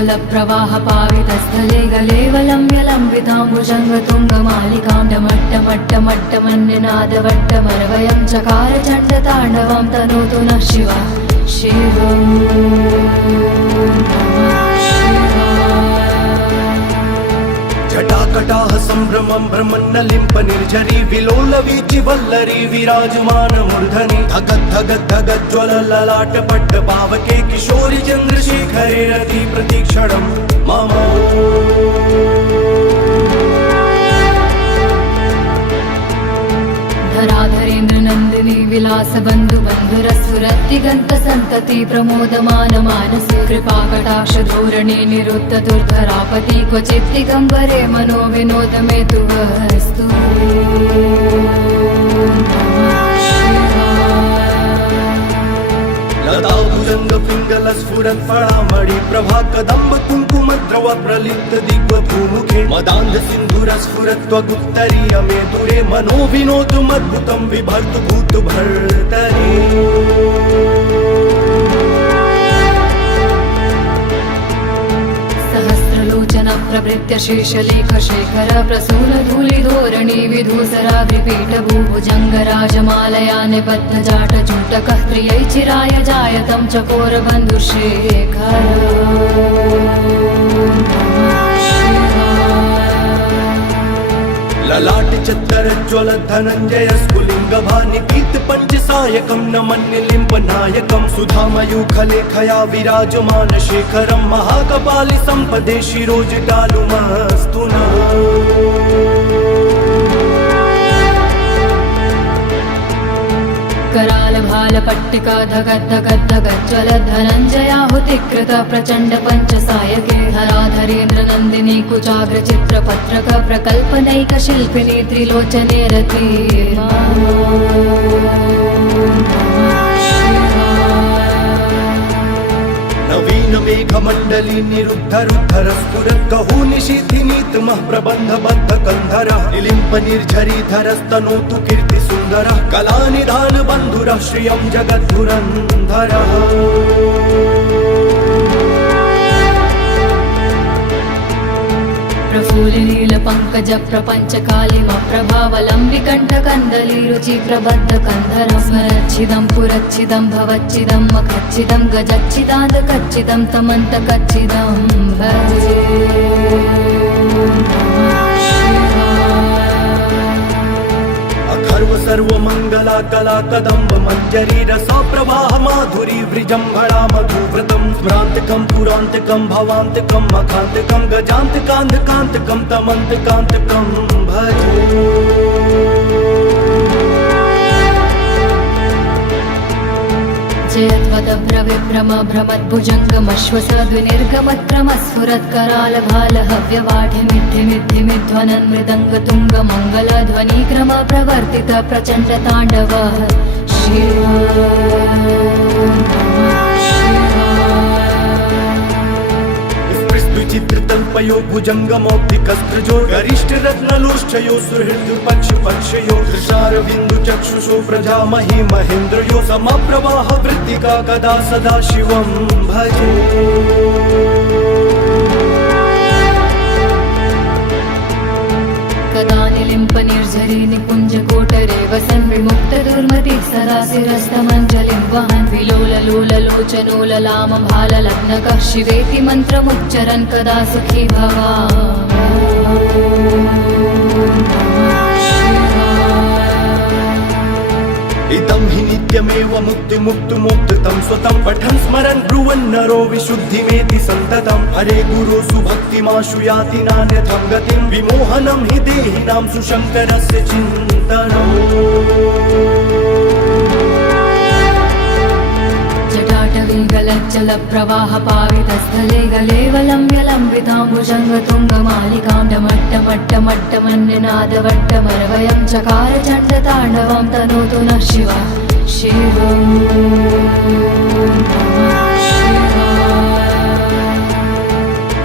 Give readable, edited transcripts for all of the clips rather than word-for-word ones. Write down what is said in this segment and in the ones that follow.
विलासविलाचलप्रवाहपावितस्थले गलेवलम्ब्यलम्बिताम्बुजङ्गतुङ्गमालिकां डमट्टमट्टमट्टमन्यनादवट्टमरवयं चकार चण्डताण्डवं तनोतु नः शिवः शिवम् जटाकटाह सम्भ्रमं भ्रमन्नलिम्प निर्झरी विलोल वीचि वल्लरी विराजमान मूर्धनि धगत् धगत् धगत् ज्वल ललाट पट्ट पावके किशोरि चन्द्रशेखरे रति प्रतीक्षणं मम धराधरेन्द्र नन्दिनी विलास बन्धु बन्धुरस्फुरद्दिगन्त सन्तति प्रमोदमान मानसे कृपाकटाक्ष धोरणे निरुद्ध दुर्धरापति क्वचित् दिगम्बरे मनो विनोद मे तु वस्तु लताभुजंग पिंगल स्फुरत् फळामणि प्रभा कदम्ब कुंकुम द्रव प्रलिप्त दिग्व भूमुखे मदान्ध सिन्धुर स्फुरत् त्वगुत्तरीय मे दूरे मनो विनोदमद्भुतं बिभर्तु भूत भर्तरि सहस्रलोचन प्रभृत्य शेषलेख शेखर प्रसून धूलिधोरणी विधूसराग्रिपीठ भूभुजङ्गराजमालया निबद्धजाट जूटकः त्रियै चिराय जायतं चकोर बन्धुशेखर ललाट चत्तर ज्वल धनञ्जय स्फुलिंग भानि पीत पंचसायकं नमन्यलिम्प नायकं सुधामयूखलेखया विराजमान शेखरं महाकपालि संपदे शिरोजटालुमस्तु नः कराल भाल पट्टिका धगत् धगत् धगत् ज्वल धनञ्जयाहुतिकृत प्रचण्ड पञ्चसायके धराधरेन्द्र नन्दिनी कुचाग्र चित्रपत्रक प्रकल्पनैक शिल्पिनी त्रिलोचने रति नवीन मेघमण्डली निरुद्ध रुद्धर स्फुरत् कहू निशीथिनीतमः प्रबन्ध बद्ध कन्धरः निलिम्प निर्झरी धरस्तनोतु कीर्ति सुन्दरः कलानिधान बन्धुरः श्रियं जगद्धुरन्धरः प्रफुल्लिनील पंकज प्रपंच कालिम प्रभावलम्बिकण्ठ कन्दली रुचि प्रबद्ध कन्धरं स्मरच्छिदं पुरच्छिदं भवच्छिदं मखच्छिदं गजच्छिदान्त कच्चिदं तमन्त कच्चिदं भजे अखर्व सर्वमङ्गला कला कदम्ब मञ्जरी रसा प्रवाह माधुरी वृजम्भणा मधुव्रतं स्मरान्तकं पुरान्तकं भवान्तकं मखान्तकं गजान्तकान्धकान्तकं तमन्तकान्तकं भजे जयत्वदभ्रविभ्रम भ्रमद्भुजङ्गमश्वसद्विनिर्गमत्क्रमस्फुरत्कराल भाल हव्यवाढिमिद्धिमिद्धिमिध्वनन् मृदङ्गतुङ्ग मङ्गलध्वनिक्रम प्रवर्तित प्रचण्ड ताण्डव चित्रतल्पयो भुजङ्गमौक्तिकस्त्रजो गरिष्ठ रत्नलोष्ठयो सुहृदपक्षपक्षयो दृशारविन्दु चक्षुषो प्रजामहि महेन्द्रयो समप्रवाह वृत्तिका कदा सदा शिवं भजे कदा निलिम्प निर्झरी निकुञ्ज कोटरे वसन् विमुक्त दुर्मति सदा शिरस्तमञ्जलिं वहन् विलोललोललोचनो ललाम भाललग्नकः शिवेति मन्त्रमुच्चरन् कदा सुखी इदं हि नित्यमेव मुक्तिमुक्तुमुक्तं स्वतं पठन् स्मरन् ब्रुवन् नरो विशुद्धिमेति सन्ततं हरे गुरो सुभक्तिमाशु याति नान्यथं गतिं विमोहनं हि देहिनां सुशङ्करस्य चिन्तनम् जटाटवीगलज्जलप्रवाहपावितस्थले गलेवलम्ब्यलम्बिताम्बुजङ्गतुङ्गमालिकां डमट्टमट्टमट्टमन्यनादवट्टमरवयं चकार चण्डताण्डवं तनोतु नः शिवः शिवम्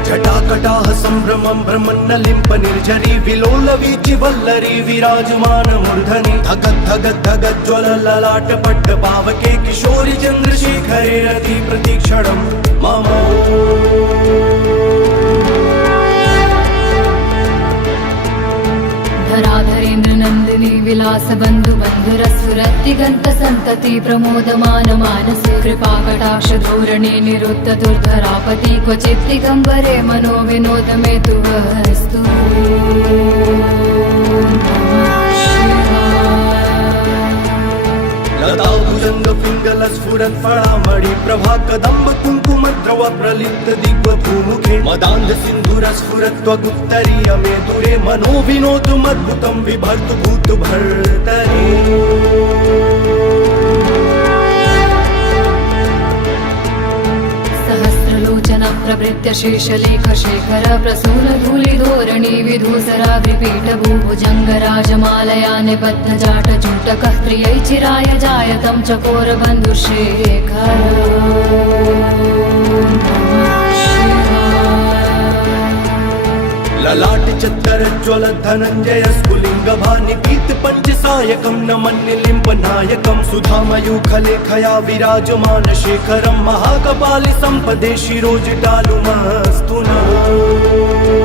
जटाकटाह सम्भ्रमं भ्रमन्नलिम्प निर्झरी विलोलवीचि वल्लरी विराजमान मूर्धनि धगद्धगद्धगज्ज्वलललाट पट्ट पावके किशोरि चन्द्रशेखरे रति प्रतीक्षणं मम धराधरेन्द्र नन्दिनी विलास बन्धु बन्धुरस्फुरत्तिगन्त सन्तति प्रमोदमान मानसे कृपा कटाक्ष धोरणे निरुद्ध दुर्धरापति क्वचित् दिगम्बरे मनो विनोद मे तु वस्तु लताभुजंग पिंगल स्फुरत् फळामणि प्रभा कदम्ब कुंकुम द्रव प्रलिप्त दिग्व भूमुखे मदान्ध सिन्धुर स्फुरत् त्वगुत्तरीय मे दूरे मनो विनोदमद्भुतं बिभर्तु भूत भर्तरि सहस्रलोचन प्रभृत्य शेषलेख शेखर प्रसून धूलिधोरणी विधूसराग्रिपीठ भूभुजङ्ग राजमालया निबद्ध जाट जूटकः प्रियै चिराय जायतं चकोर बन्धुशेखर ललाट चत्तर ज्वल धनंजय स्फुलिंग भानि पीत पंचसायकं नमन्निलिम्प नायकं सुधामयूखलेखया विराजमान शेखरं महाकपालि संपदे शिरोजटालुमस्तु नः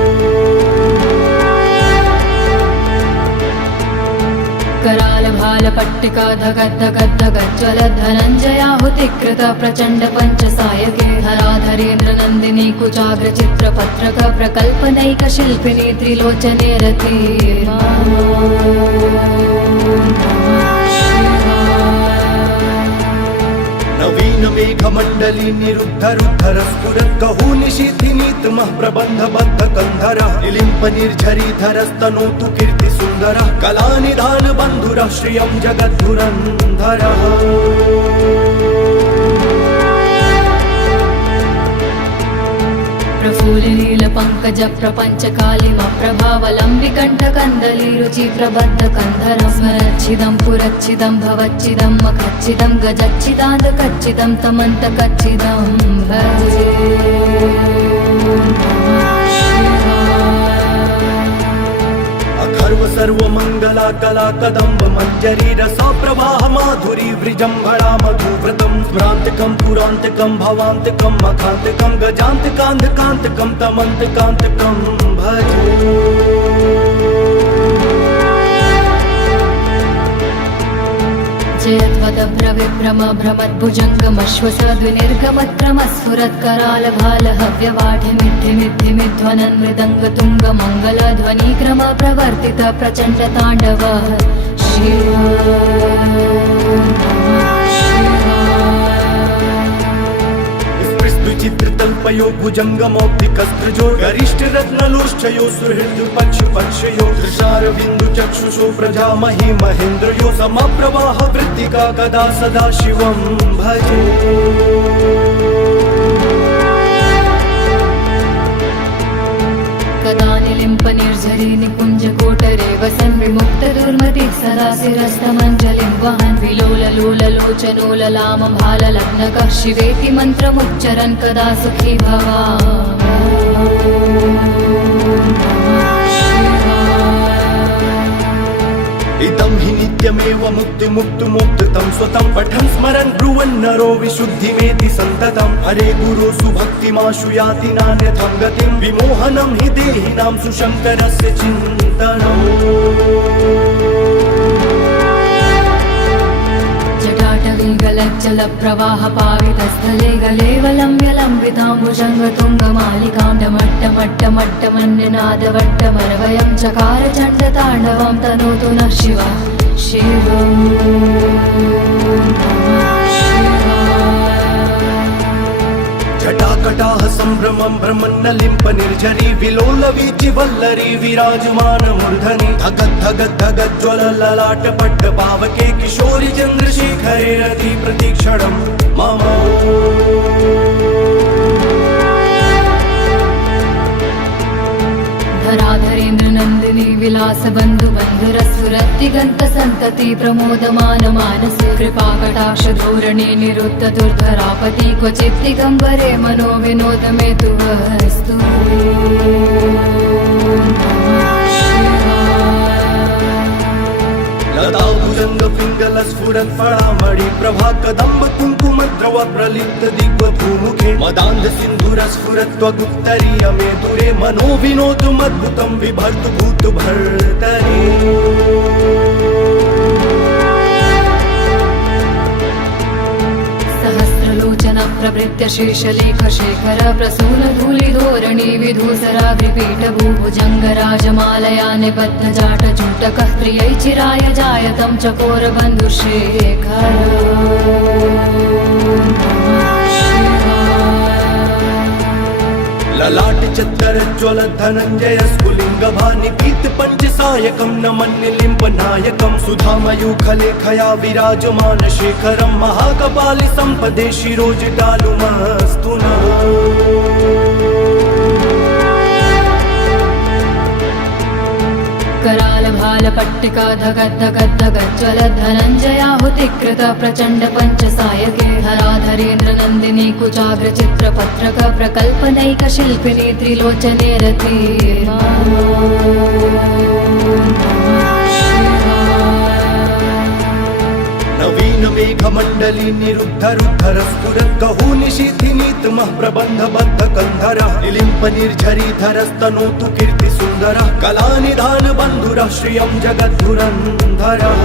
कराल भाल पट्टिका धगद्धगद्धगज्ज्वल धनञ्जयाहुतिकृत प्रचण्ड पञ्चसायके धराधरेन्द्र नन्दिनी कुचाग्र चित्रपत्रक प्रकल्पनैक शिल्पिनी त्रिलोचने रते नवीन मेघ मंडली निरुद्ध रुद्धर स्फुरत् कहू निशीथिनीतमः प्रबंध बद्ध कंधरः निलिम्प निर्झरी धरस्तनोतु कीर्ति सुंदरः कलानिधान बन्धुरः श्रियं जगद्धुरन्धरः प्रफुल्लील पंकज प्रपंच कालिम प्रभावलंबिकंठ कंदली रुचि प्रबद्ध कंधरं स्मरच्छिदं पुरच्छिदं भवच्छिदं मखच्छिदं गजच्छिदान्त कच्छिदं तमन्त कच्छिदं भजे अखर्व सर्वमंगला कला कदम्ब मंजरी रसा प्रवाह माधुरी वृजंभणा मधुव्रतं स्मरान्तकं पुरान्तकं भवान्तकं मखान्तकं गजान्तकान्धकान्तकं तमन्तकान्तकं भजे जयत्वदभ्रविभ्रम भ्रमद्भुजङ्गमश्वसद्विनिर्गमत्क्रमस्फुरत्कराल भाल हव्यवाढिमिद्धिमिद्धिमिध्वनन् मृदङ्गतुङ्ग मङ्गलध्वनिक्रम प्रवर्तित प्रचण्ड ताण्डव चित्रतल्पयो भुजङ्गमौक्तिकस्त्रजो गरिष्ठ रत्नलोष्ठयो सुहृद पक्ष पक्षयो दृशारविन्दु चक्षुषो प्रजामहि महेन्द्रयो समप्रवाह वृत्तिका कदा सदा शिवं भजे कदा निलिम्प निर्झरी निकुञ्ज कोटरे वसन् विमुक्त दुर्मतिः सदा शिरस्तमञ्जलिं वहन् विलोललोललोचनोललाम भाललग्नकः शिवेति मन्त्रमुच्चरन् कदा सुखी इदं हि नित्यमेव मुक्तिमुक्तुमुक्तं स्वतं पठन् स्मरन् ब्रुवन् नरो विशुद्धिमेति सन्ततं हरे गुरो सुभक्तिमाशु याति नान्यथं गतिं विमोहनं हि देहिनां सुशङ्करस्य चिन्तनम् जटाटवीगलज्जल प्रवाह पावितस्थले गलेवलम्ब्यलम्बिताम्बुजङ्गतुङ्गमालिकां डमट्टमट्टमट्टमन्यनादवट्टमरवयं चकार चण्डताण्डवं तनोतु नः शिवः शिवम् जटाकटाह सम्भ्रमं भ्रमन्नलिम्प निर्झरी विलोलवीचि वल्लरी विराजमान मूर्धनि धगद्धगद्धगज्ज्वलललाट पट्ट पावके किशोरि चन्द्रशेखरे रति प्रतीक्षणं मम धराधरेन्द्र नन्दिनी नन्दिनी विलास बन्धु बन्धुरस्फुरद्दिगन्त सन्तति प्रमोदमान मानसे कृपाकटाक्ष धोरणे निरुद्ध दुर्धरापति क्वचित् दिगम्बरे मनो विनोद मे तु वस्तु लता भुजंग पिंगल स्फुरत् फळामणि प्रभा कदम्ब कुंकुम द्रव प्रलिप्त दिग्व भूमुखे मदान्ध सिन्धुर स्फुरत् त्वगुत्तरीय मे दुरे मनो विनोदमद्भुतं बिभर्तु भूत भर्तरि सहस्रलोचन प्रभृत्य शेषलेख शेखर प्रसून धूलिधोरणी विधूसराग्रिपीठ भूभुजङ्ग राजमालया निबद्ध जाट जूटकः प्रियै चिराय जायतं चकोर बन्धुशेखर ललाट चत्तर ज्वल धनंजय स्फुलिंग भानि पीत पंच सायकं नमन्य लिंब नायकं सुधामयूखले खया विराजमान शेखरं महाकपालि संपदे शिरोज डालुमस्तु नः कराल भाल पट्टिका धगद्धगद्धगज्ज्वल धनञ्जयाहुतिकृत प्रचण्ड पञ्चसायके धराधरेन्द्र नन्दिनी कुचाग्र चित्रपत्रक प्रकल्पनैक शिल्पिनी त्रिलोचने रते नवीन मेघ मंडली निरुद्ध रुद्धर स्फुरत् कहू निशीथिनीतमः प्रबंध बद्ध कंधरः निलिम्प निर्झरी धरस्तनोतु कीर्ति सुंदरः कलानिधान बन्धुरः श्रियं जगद्धुरन्धरः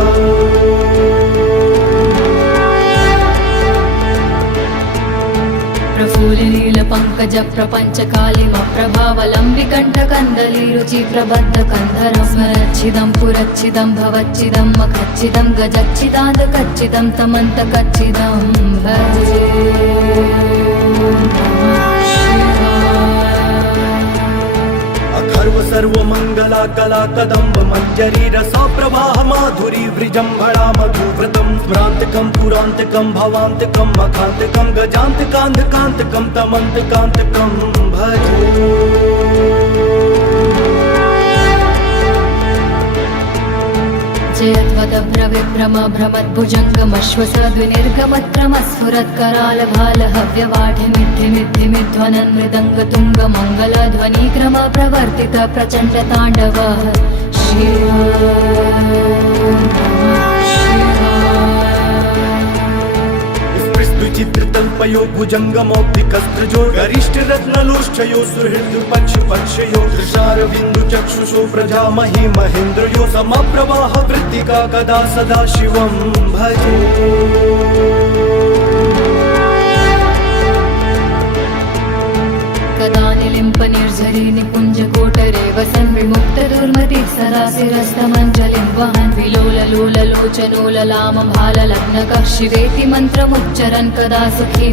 प्रफुल्लिनील पंकज प्रपंच कालिम प्रभावलंबिकंठ कंदली रुचि प्रबद्ध कंधरं स्मरच्छिदं पुरच्छिदं भवच्छिदं मखच्छिदं गजच्छिदान्त कच्चिदं तमन्त कच्चिदं भजे अखर्व सर्व मंगला कला कदम्ब मंजरी रसा प्रवाह माधुरी वृजंभणा मधुव्रतम स्मरांतकं पुरांतकं भवांतकं मखांतकं गजांतकांतकांतकं तमंतकांतकं भजे जयत्वदभ्रविभ्रम भ्रमद्भुजङ्गमश्वसद्विनिर्गमत्रमस्फुरत्कराल भाल हव्यवाढिमिद्धिमिद्धिमिध्वनन् मृदङ्ग तुङ्ग मङ्गलध्वनिक्रम प्रवर्तित प्रचण्ड ताण्डव चित्रतल्पयो भुजङ्गमौक्तिकस्त्रजो गरिष्ठ रत्नलोष्ठयो सुहृद पक्ष पक्षयो दृशारविन्दु चक्षुषो प्रजामहि महेन्द्रयो समप्रवाह वृत्तिका कदा सदा शिवं भजे कदा निलिम्प निर्झरी निकुञ्ज कोटरे वसन् विमुक्त दुर्मतिः सदा शिरस्तमञ्जलिं वहन् विलोललोललोचनोललाम भाललग्नकः शिवेति मन्त्रमुच्चरन् कदा सुखी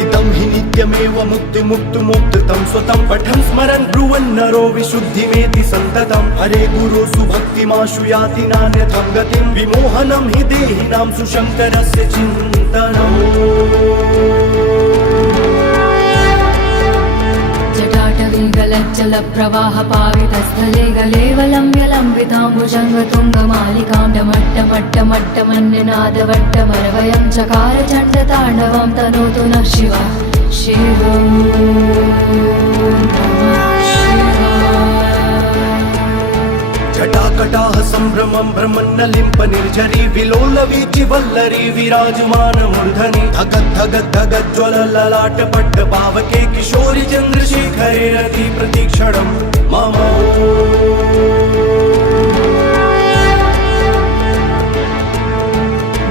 इदं हि नित्यमेव मुक्तिमुक्तुमुक्तं स्वतं पठन् स्मरन् ब्रुवन् नरो विशुद्धिमेति सन्ततं हरे गुरो सुभक्तिमाशु याति नान्यथं गतिं विमोहनं हि देहिनां सुशङ्करस्य चिन्तनम् जटाटवीगलज्जल प्रवाह पावितस्थले गलेवलम्ब्यलम्बिताम्बुजङ्गतुङ्गमालिकां डमट्टमट्टमट्टमन्यनादवट्टमरवयं चकार चण्डताण्डवं तनोतु नः शिवः शिवम् जटाकटाह सम्भ्रमं भ्रमन्नलिम्प निर्झरी विलोल वीचि वल्लरी विराजमान मूर्धनि धगत् धगत् धगत् ज्वल ललाट पट्ट पावके किशोरि चन्द्रशेखरे रति प्रतीक्षणं मम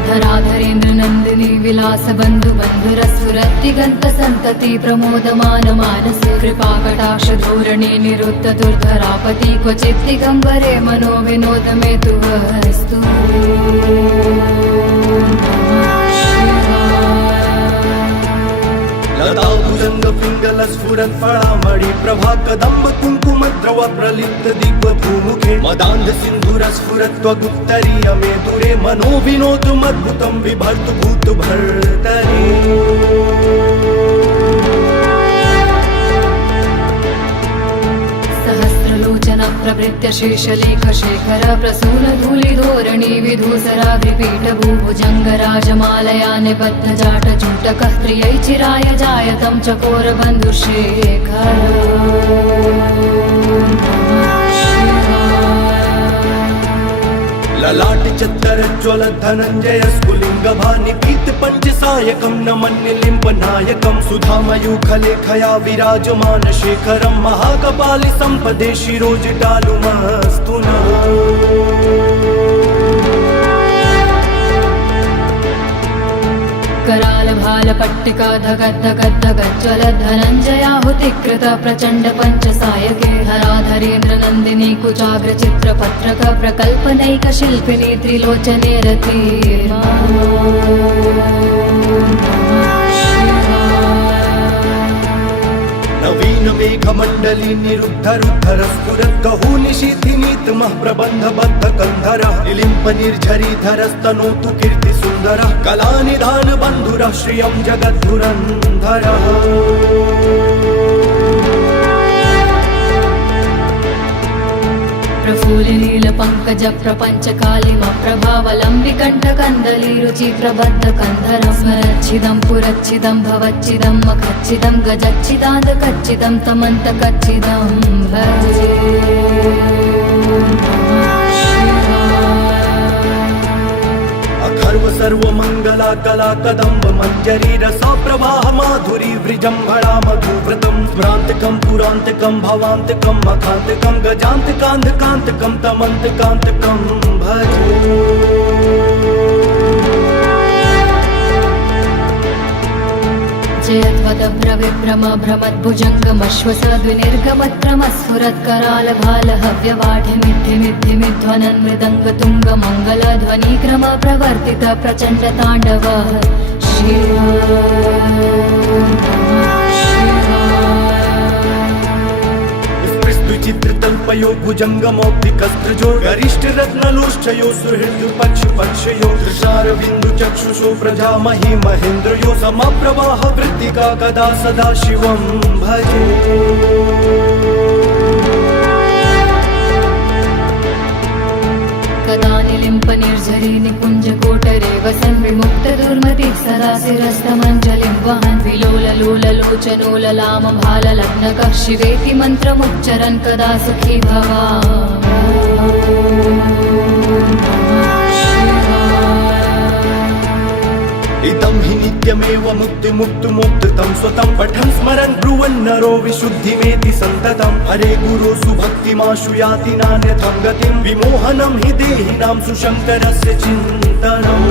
धराधरेन्द्र नन्दिनी विलास बन्धु बन्धुरस्फुरद्दिगन्त सन्तति प्रमोदमान मानसे कृपाकटाक्ष धोरणे निरुद्ध दुर्धरापति क्वचित् दिगम्बरे मनो विनोद मे तु वस्तु लता भुजंग पिंगल स्फुरत् फळामणि प्रभा कदम्ब कुंकुम द्रव प्रलिप्त दिग्व भूमुखे मदान्ध सिन्धुर स्फुरत् त्वगुत्तरीय मे दुरे मनो विनोदमद्भुतं बिभर्तु भूत भर्तरि प्रभृत्य शेषलेख शेखर प्रसून धूलिधोरणी विधूसराग्रिपीठ भूभुजङ्गराजमालया निबद्ध जाट जूटकः त्रियै चिराय जायतं चकोर बन्धुशेखर ललाट चत्तर ज्वल धनञ्जय स्फुलिंग भानि पीत पंचसायकं नमन्यलिम्ब नायकं सुधामयूखलेखया विराजमान शेखरं महाकपालि संपदे शिरोजटालुमस्तु नः। कराल भाल पट्टिका धगद्धगद्धगज्ज्वल धनञ्जयाहुतिकृत प्रचण्ड पञ्चसायके हराधरेन्द्र नन्दिनी कुचाग्र चित्रपत्रक प्रकल्पनैक शिल्पिनी त्रिलोचने रति नवीन मेघमण्डली निरुद्ध रुद्धर स्फुरत् कहू निशीथिनीतमः प्रबन्ध बद्ध कन्धरः निलिम्प निर्झरीधरस्तनोतु कीर्ति सुन्दरः कलानिधान बन्धुरः श्रियं जगद्धुरन्धरः। प्रफुल्लिनील पंकज प्रपंच कालिम प्रभावलंबिकंठ कंदली रुचि प्रबद्ध कंधरं स्मरच्छिदं पुरच्छिदं भवच्छिदं मखच्छिदं गजच्छिदान्त कच्चिदं तमन्त कच्चिदं भजे। अखर्व सर्वमङ्गला कला कदम्ब मञ्जरी रसा प्रवाह माधुरी वृजम्भणा मधुव्रतं स्मरान्तकं पुरान्तकं भवान्तकं मखान्तकं गजान्तकान्धकान्तकं तमन्तकान्तकं भजे। जयत्वदभ्रविभ्रम भ्रमद्भुजङ्गमश्वसद्विनिर्गमत्क्रमस्फुरत्कराल भाल हव्यवाढिमिद्धिमिद्धिमिध्वनन् मृदङ्ग तुङ्ग मङ्गलध्वनिक्रम प्रवर्तित प्रचण्ड ताण्डव चित्रतल्पयो भुजङ्गमौक्तिकस्त्रजो गरिष्ठ रत्नलोष्ठयो सुहृद्पक्षपक्षयो दृशारविन्दु चक्षुषो प्रजामहि महेन्द्रयो समप्रवाह वृत्तिका कदा सदा शिवं भजे। कदा निलिम्प निर्झरी निकुञ्ज कोटरे वसन् विमुक्त दुर्मतिः सदा शिरस्तमञ्जलिं वहन् विलोललोललोचनोललाम भाललग्नकः शिवेति मन्त्रमुच्चरन् कदा सुखी इदं हि नित्यमेव मुक्तिमुक्तुमुक्तं स्वतं पठन् स्मरन् ब्रुवन् नरो विशुद्धिमेति सन्ततं हरे गुरो सुभक्तिमाशु याति नान्यथं गतिं विमोहनं हि देहिनां सुशङ्करस्य चिन्तनम्।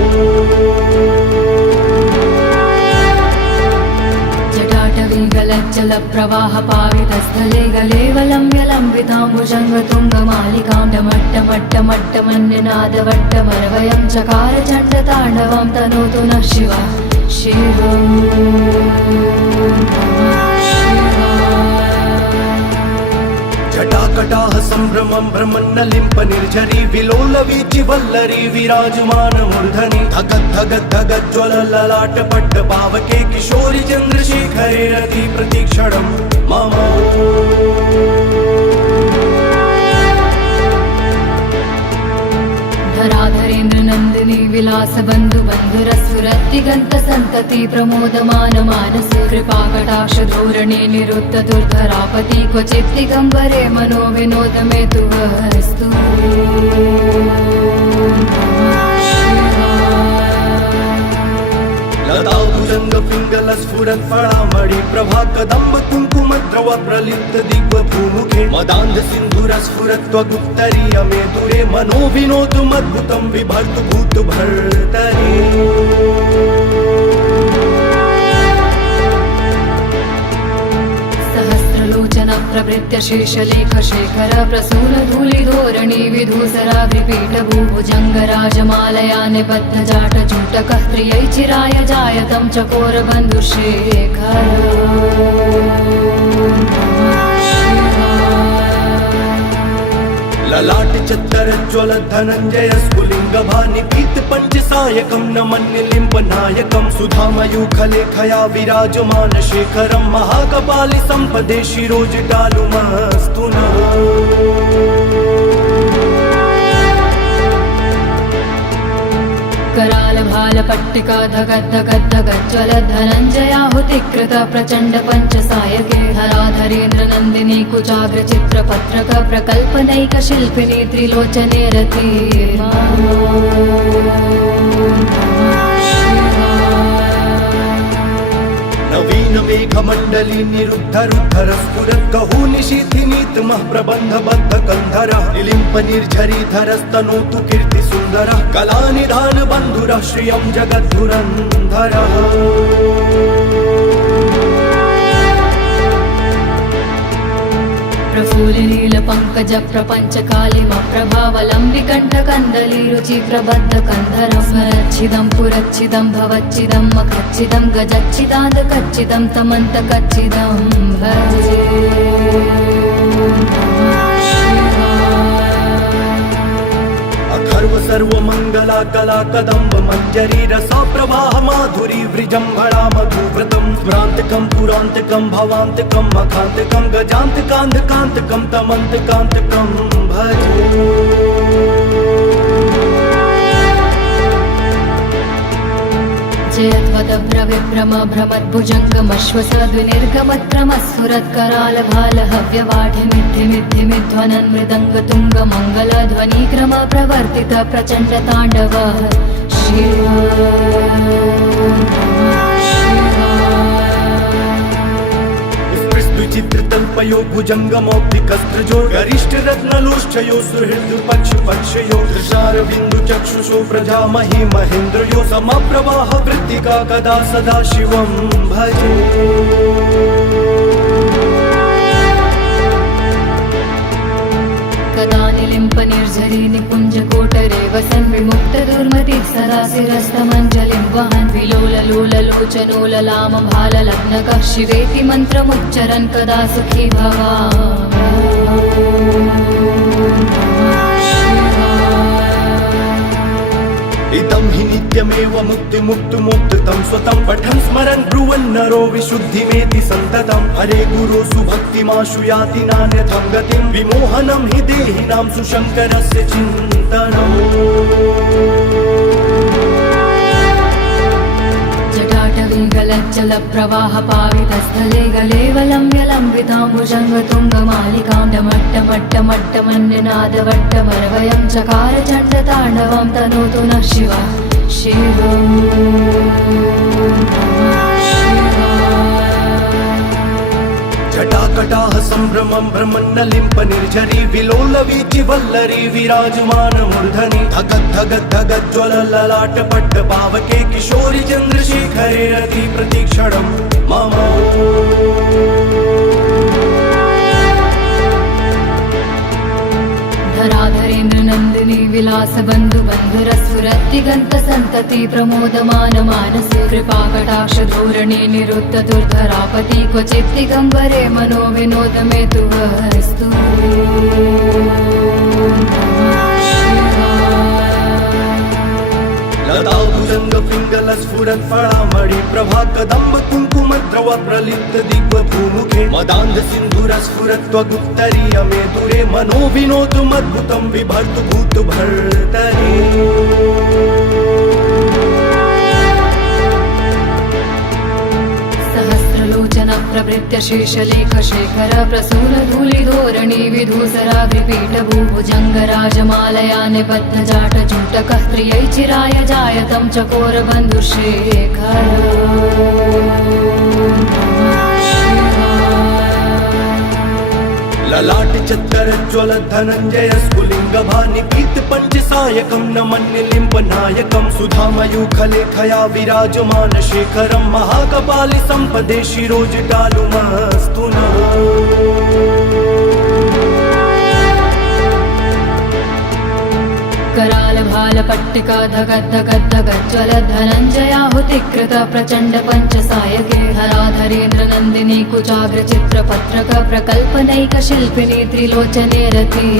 जटाटवीगलज्जल प्रवाह पावितस्थले गलेवलम्ब्यलम्बिताम्बुजङ्गतुङ्गमालिकां डमट्टमट्टमट्टमन्यनादवट्टमरवयं चकार चण्डताण्डवं तनोतु नः शिवः शिवम्। जटाकटाह सम्भ्रमं भ्रमन्नलिम्प निर्झरी विलोलवीचि वल्लरी विराजमान मूर्धनि धगद्धगद्धगज्ज्वल ललाट पट्ट पावके किशोरि चन्द्रशेखरे रति प्रतीक्षणं मम। धराधरेन्द्र नन्दिनी विलास बन्धु बन्धुरस्फुरद्दिगन्त सन्तति प्रमोदमान मानसे कृपाकटाक्ष धोरणे निरुद्ध दुर्धरापति क्वचित् दिगम्बरे मनो विनोद मे तु वस्तु। लताभुजङ्ग पिङ्गल स्फुरत् फलामणि प्रभा कदम्ब कुङ्कुमद्रव प्रलिप्त दिग्वधूमुखे मदान्ध सिन्धुर स्फुरत् त्वगुप्तरीय मे दुरे मनो विनोदुमद्भुतं बिभर्तु भूत भर्तरि। सहस्रलोचन प्रभृत्य शेषलेख शेखर प्रसून धूलिधोरणी विधूसराग्रिपीठ भूभुजङ्गराजमालया निबद्ध जाट जूटकः त्रियै चिराय जायतं चकोर बन्धुशेखर। ललाट चत्तर ज्वल धनञ्जय स्फुलिंग भानि पीत पंचसायकं नमन्यलिम्ब नायकं सुधामयूखलेखया विराजमान शेखरं महाकपालि संपदे शिरोजटालुमस्तु नः। धराधरेन्द्रनन्दिनी धगद्धगद्धगज्ज्वलद्धनञ्जयाहुतिकृत प्रचण्ड पञ्चसायके धराधरेन्द्रनन्दिनी कुचाग्रचित्रपत्रक प्रकल्पनैकशिल्पिनी त्रिलोचने रति नवीन मेघमण्डली निरुद्धरुद्धर स्फुरद्गहू निशीथिनीतमः प्रबन्धबद्ध कन्धरः निलिम्प निर्झरीधरस्तनोतु कीर्तिसुन्दरः कलानिधान बन्धुरः श्रियं जगद्धुरन्धरः प्रफुल्लिनील पंकज प्रपंच कालिम प्रभावलंबिकंठ कंदली रुचि प्रबद्ध कंधर स्मरच्छिदं पुरच्छिदं भवच्छिदं मखच्छिदं गजच्छिदान्त कच्चिदं तमन्त कच्चिदं भजे अथर्व सर्वमंगला कला कदम्ब मंजरी रसा प्रवाह माधुरी वृजंभणा मधुव्रतम स्मरांतकं पुरांतकं भवांतकं मखांतकं गजांतकांतकांतकं तमंतकांतकं भजे जयत्वदभ्रविभ्रम भ्रमद्भुजङ्गमश्वसद्विनिर्गमत्रमस्फुरत्करालभालहव्यवाढिमिद्धिमिद्धिमिध्वनन् मृदङ्गतुङ्गमङ्गलध्वनिक्रम प्रवर्तित प्रचण्ड ताण्डव चित्रतल्पयो भुजङ्गमौक्तिकस्त्रजो गरिष्ठ रत्नलोष्ठयो सुहृद पक्ष पक्षयो दृशारविन्दु चक्षुषो प्रजामहि महेन्द्रयो समप्रवाह वृत्तिका कदा सदा शिवं भजे कदा निलिम्प निर्झरी निकुञ्ज कोटरे वसन् विमुक्त दुर्मतिः सदा शिरस्तमञ्जलिं वहन् विलोललोललोचनो ललाम भाललग्नकः शिवेति मन्त्रमुच्चरन् कदा सुखी इदं हि नित्यमेव मुक्तिमुक्तुमुक्तं स्वतं पठन् स्मरन् ब्रुवन् नरो विशुद्धिमेति सन्ततं हरे गुरो सुभक्तिमाशु याति नान्यथं गतिं विमोहनं हि देहिनां सुशङ्करस्य चिन्तनम् जटाटवीगलज्जल प्रवाह पावितस्थले गलेवलम्ब्यलम्बिताम्बुजङ्गतुङ्गमालिकां डमट्टमट्टमट्टमन्यनादवट्टमरवयं चकार चण्डताण्डवं तनोतु नः शिवः शिवम् जटाकटाह सम्भ्रमं भ्रमन्नलिम्प निर्झरी विलोलवीचि वल्लरी विराजमान मूर्धनि धगद्धगद्धगज्ज्वल ललाट पट्ट पावके किशोरि चन्द्रशेखरे रति प्रतीक्षणं मम धराधरेन्द्रनन्दिनी विलास बन्धु बन्धुरस्फुरद्दिगन्त सन्तति प्रमोदमान मानसे कृपाकटाक्ष धोरणे निरुद्ध दुर्धरापति क्वचित् दिगम्बरे मनो विनोद मे तु वस्तु लताभुजङ्ग पिङ्गल स्फुरत् फलामणि प्रभा कदम्ब कुङ्कुमद्रव प्रलिप्त दिग्वधूमुखे मदान्ध सिन्धुर स्फुरत् त्वगुत्तरीय मे दुरे मनो विनोदमद्भुतं बिभर्तु भूत भर्तरि सहस्रलोचन प्रभृत्य शेषलेख शेखर प्रसून धूलिधोरणी विधूसराग्रिपीठ भूभुजङ्गराजमालया निबद्ध जाट जूटकः त्रियै चिराय जायतं चकोर बन्धुशेखर ललाट चत्तर ज्वल धनञ्जय स्फुलिङ्ग भानिपीत पञ्चसायकं नमन्निलिम्प नायकं सुधामयूखलेखया विराजमान शेखरं महाकपालि सम्पदे शिरोजटालुमस्तु नः करालभालपट्टिका धगद्धगद्धगज्ज्वलद्धनञ्जयाहुतिकृत प्रचण्ड पञ्चसायके धराधरेन्द्रनन्दिनी कुचाग्रचित्रपत्रक प्रकल्पनैकशिल्पिनी त्रिलोचने रति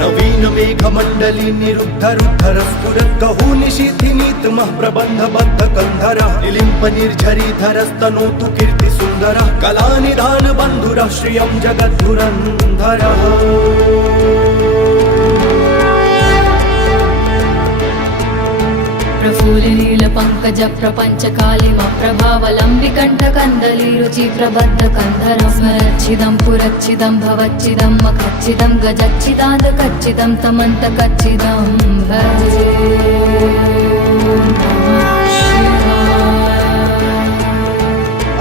नवीन मेघमण्डली निरुद्धरुद्धर स्फुरत् गहू निशीथिनीतमः प्रबन्धबद्ध कन्धरः निलिम्प निर्झरीधरस्तनोतु कीर्तिसुन्दरः कलानिधान बन्धुरः श्रियं जगद्धुरन्धरः प्रफुल्लिनील पंकज प्रपंच कालिम प्रभावलंबिकंठ कंदली रुचि प्रबद्ध कंधर स्मरच्छिदं पुरच्छिदं भवच्छिदं मखच्छिदं गजच्छिदान्त कच्छिदं तमन्त कच्छिदं भजे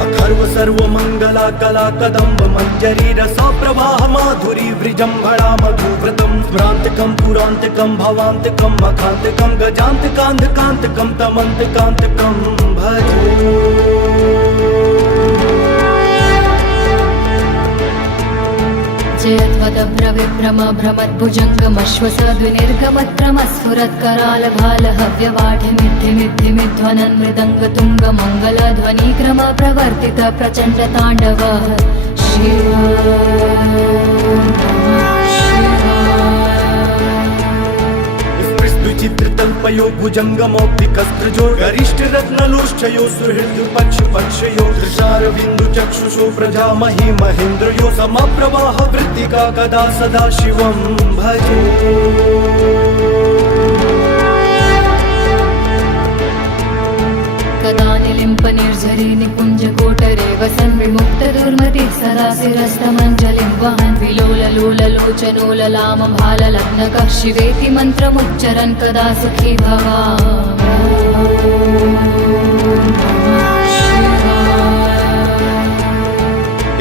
अखर्व सर्वमङ्गला कला कदम्ब मञ्जरी रसा प्रवाह माधुरी वृजम्भणा मधुव्रतं स्मरान्तकं पुरान्तकं भवान्तकं मखान्तकं गजान्तकान्धकान्तकं तमन्तकान्तकं भजे जयत्वदभ्रविभ्रम भ्रमद्भुजङ्गमश्वसद्विनिर्गमत्रमस्फुरत्करालभालहव्यवाढिमिद्धिमिद्धिमिध्वनन् मृदङ्गतुङ्गमङ्गलध्वनिक्रम प्रवर्तित प्रचण्ड ताण्डव शिव चित्रतल्पयो भुजङ्गमौक्तिकस्त्रजो गरिष्ठरत्नलोष्ठयो सुहृद्पक्षपक्षयो दृशारविन्दुचक्षुषो प्रजामहि महेन्द्रयो समप्रवाह वृत्तिका कदा सदा शिवं भजे कदा निलिम्प निर्झरी निकुञ्ज कोटरे वसन् विमुक्त दुर्मतिः सदा शिरस्तमञ्जलिं वहन् विलोललोललोचनोललाम भाललग्नकः शिवेति मन्त्रमुच्चरन् कदा सुखी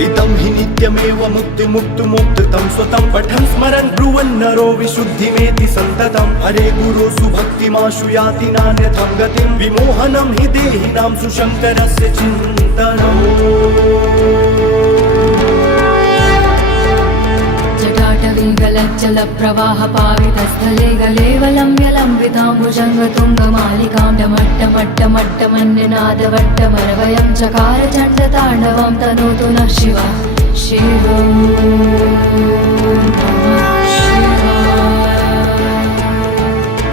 इदं हि नित्यमेव मुक्तिमुक्तुमुक्तं स्वतं पठन् स्मरन् ब्रुवन् नरो विशुद्धिमेति सन्ततं हरे गुरो सुभक्तिमाशु याति नान्यथं गतिं विमोहनं हि देहिनां सुशङ्करस्य चिन्तनम् जटाटवीगलज्जल प्रवाह पावितस्थले गलेवलम्ब्यलम्बिताम्बुजङ्गतुङ्गमालिकां डमट्टमट्टमट्टमन्यनादवट्टमरवयं चकार चण्डताण्डवं तनोतु नः शिवः शिवम्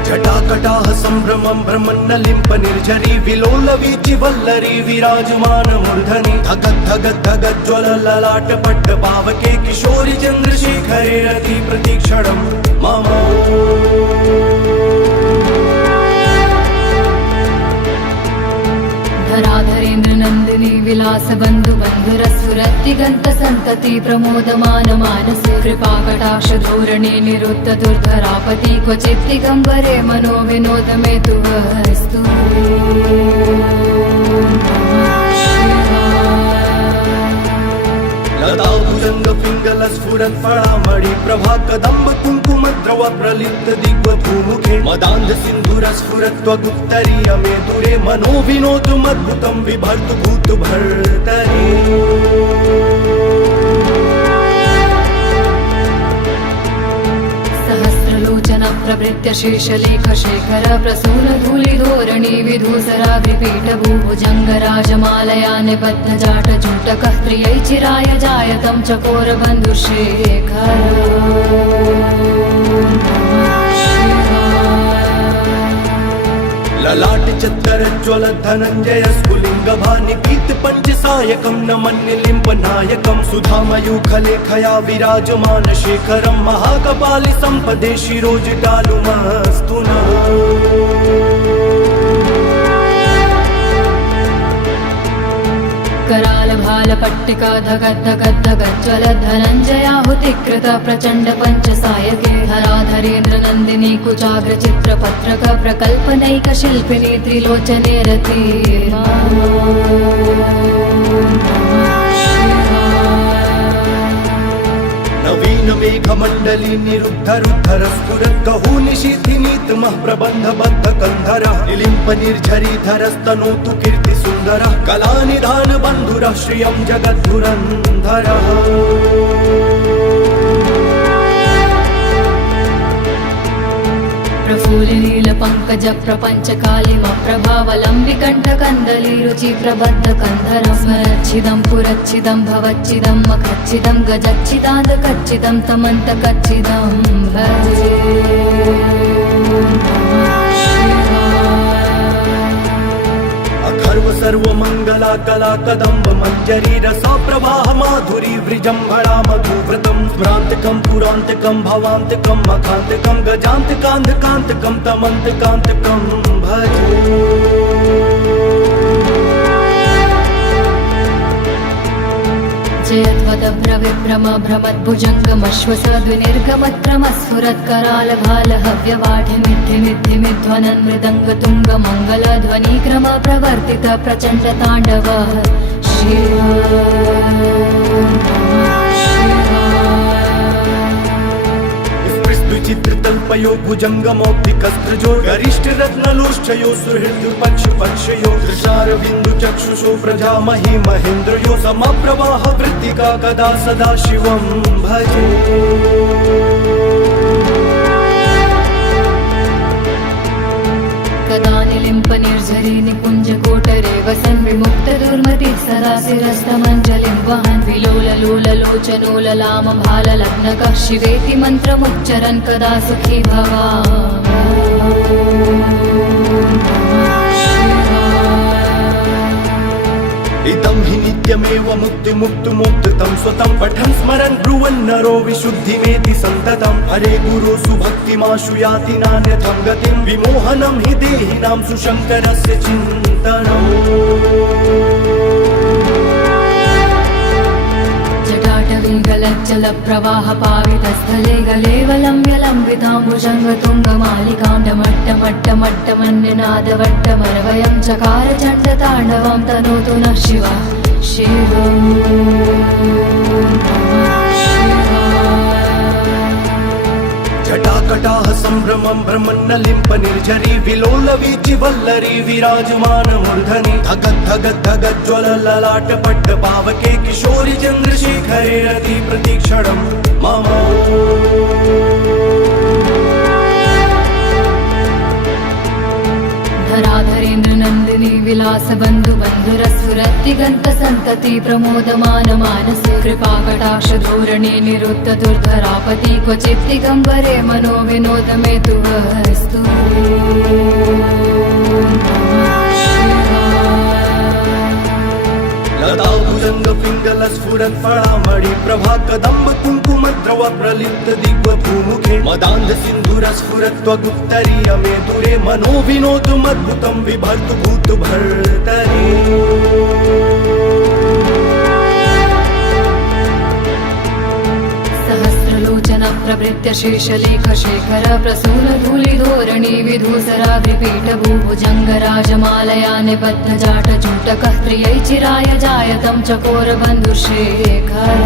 जटाकटाः सम्भ्रमं भ्रमन्नलिम्प निर्झरी विलोलवीचि वल्लरी विराजमान मूर्धनि धगद्धगद्धगज्ज्वलललाटपट्ट पावके किशोरि चन्द्रशेखरे रति प्रतीक्षणं मम धराधरेन्द्र नन्दिनी विलास बन्धु बन्धुरस्फुरत्तिगन्त सन्तति प्रमोदमान मानसे कृपाकटाक्ष धोरणे निरुद्ध दुर्धरापति क्वचित् दिगम्बरे मनो विनोद मे तु वस्तु लताभुजङ्ग पिङ्गल स्फुरत् फलामणि प्रभा कदम्ब कुङ्कुमद्रव प्रलिप्त दिग्वधूमुखे मदान्ध सिन्धुर स्फुरत् त्वगुत्तरीय मे दूरे मनो विनोदमद्भुतं बिभर्तु भूत भर्तरि सहस्रलोचन प्रभृत्य शेषलेख शेखर प्रसून धूलिधोरणी विधूसराग्रिपीठ भूभुजङ्गराजमालया निबद्ध जाट जूटकः प्रियै चिराय जायतं चकोर बन्धुशेखर ललाट चत्तरज्ज्वल धनञ्जय स्फुलिङ्ग भानिपीत पञ्चसायकं नमन्निलिम्प नायकं सुधामयूखलेखया विराजमान शेखरं महाकपालि सम्पदे शिरोजटालुमस्तु नः कराल भाल पट्टिका धगद्धगद्धगज्ज्वल धनञ्जयाहुतिकृत प्रचण्ड पञ्चसायके धराधरेन्द्र नन्दिनी कुचाग्र चित्रपत्रक प्रकल्पनैक शिल्पिनी त्रिलोचने रति नवीन मेघमण्डली निरुद्धरुद्धर स्फुरत् गहू निशीथिनीतमः प्रबन्धबद्ध कन्धरः निलिम्प निर्झरीधरस्तनोतु कीर्तिसुन्दरः कलानिधान बन्धुरः श्रियं जगद्धुरन्धरः प्रफुल्लिनीलपङ्कज प्रपञ्चकालिमप्रभावलम्बिकण्ठकन्दलीरुचि प्रबद्धकन्धरं स्मरच्छिदं पुरच्छिदं भवच्छिदं मखच्छिदं गजच्छिदान्तकच्छिदं तमन्तकच्छिदं भजे। अखर्व सर्वमङ्गला कला कदम्ब मञ्जरी रसा प्रवाह माधुरी वृजम्भणा मधुव्रतं स्मरान्तकं पुरान्तकं भवान्तकं मखान्तकं गजान्तकान्धकान्तकं तमन्तकान्तकं भजे। जयध्वदभ्रविभ्रम भ्रमद्भुजङ्गमश्वसद्विनिर्गमत्रमस्फुरत्करालभालहव्यवाढिमिद्धिमिद्धिमिध्वनन् मृदङ्गतुङ्गमङ्गलध्वनिक्रम प्रवर्तित प्रचण्डताण्डवः शिव। विचित्रतल्पयो भुजङ्गमौक्तिकस्त्रजो गरिष्ठरत्नलोष्ठयो सुहृद्पक्षपक्षयो दृशारविन्दुचक्षुषो प्रजामहि महेन्द्रयो समप्रवाह वृत्तिका कदा सदा शिवं भजे। कदा निलिम्पनिर्झरी निकुञ्जकोटरे वसन् विमुक्तदुर्मतिः सदा शिरस्तमञ्जलिं वहन् विलोललोललोचनो ललामभाललग्नकः शिवेति मन्त्रमुच्चरन् कदा सुखी इदं हि नित्यमेव मुक्तिमुक्तुमुक्तं स्वतं पठन् स्मरन् ब्रुवन् नरो विशुद्धिमेति सन्ततं हरे गुरो सुभक्तिमाशु याति नान्यथं गतिं विमोहनं हि देहिनां सुशङ्करस्य चिन्तनम्। जटाटवीगलज्जलप्रवाहपावितस्थले गलेवलम्ब्यलम्बिताम्बुजङ्गतुङ्गमालिकां डमट्टमट्टमट्टमन्यनादवट्टमरवयं चकार चण्डताण्डवं तनोतु नः शिवः शिवम्। जटाकटाः सम्भ्रमं भ्रमन्नलिम्प निर्झरी विलोलवीचिवल्लरी विराजमानमूर्धनि धगद्धगद्धगज्ज्वलललाटपट्टपावके किशोरि चन्द्रशेखरे रति प्रतीक्षणं मम। धराधरेन्द्रनन्दिनी विलासबन्धुबन्धुरस्फुरत्तिगन्तसन्तति प्रमोदमानमानसे कृपाकटाक्षधोरणे निरुद्धदुर्धरापति क्वचित् दिगम्बरे मनो विनोदमेतु वस्तु। लताभुजङ्गपिङ्गलस्फुरत्फलामणि प्रभा कदम्ब कुङ्कुमद्रव प्रलिप्त दिग्वभूमुखे मदान्ध सिन्धुरस्फुरत्वगुप्तरीय मे दुरे मनो विनोदमद्भुतं बिभर्तु भूतभर्तरि। सहस्रलोचन प्रभृत्य शेषलेखशेखर प्रसूनधूलिधोरणी विधूसराग्रिपीठभूभुजङ्गराजमालया निबद्धजाटजूटकः त्रियै चिराय जायतं चकोरबन्धुशेखर।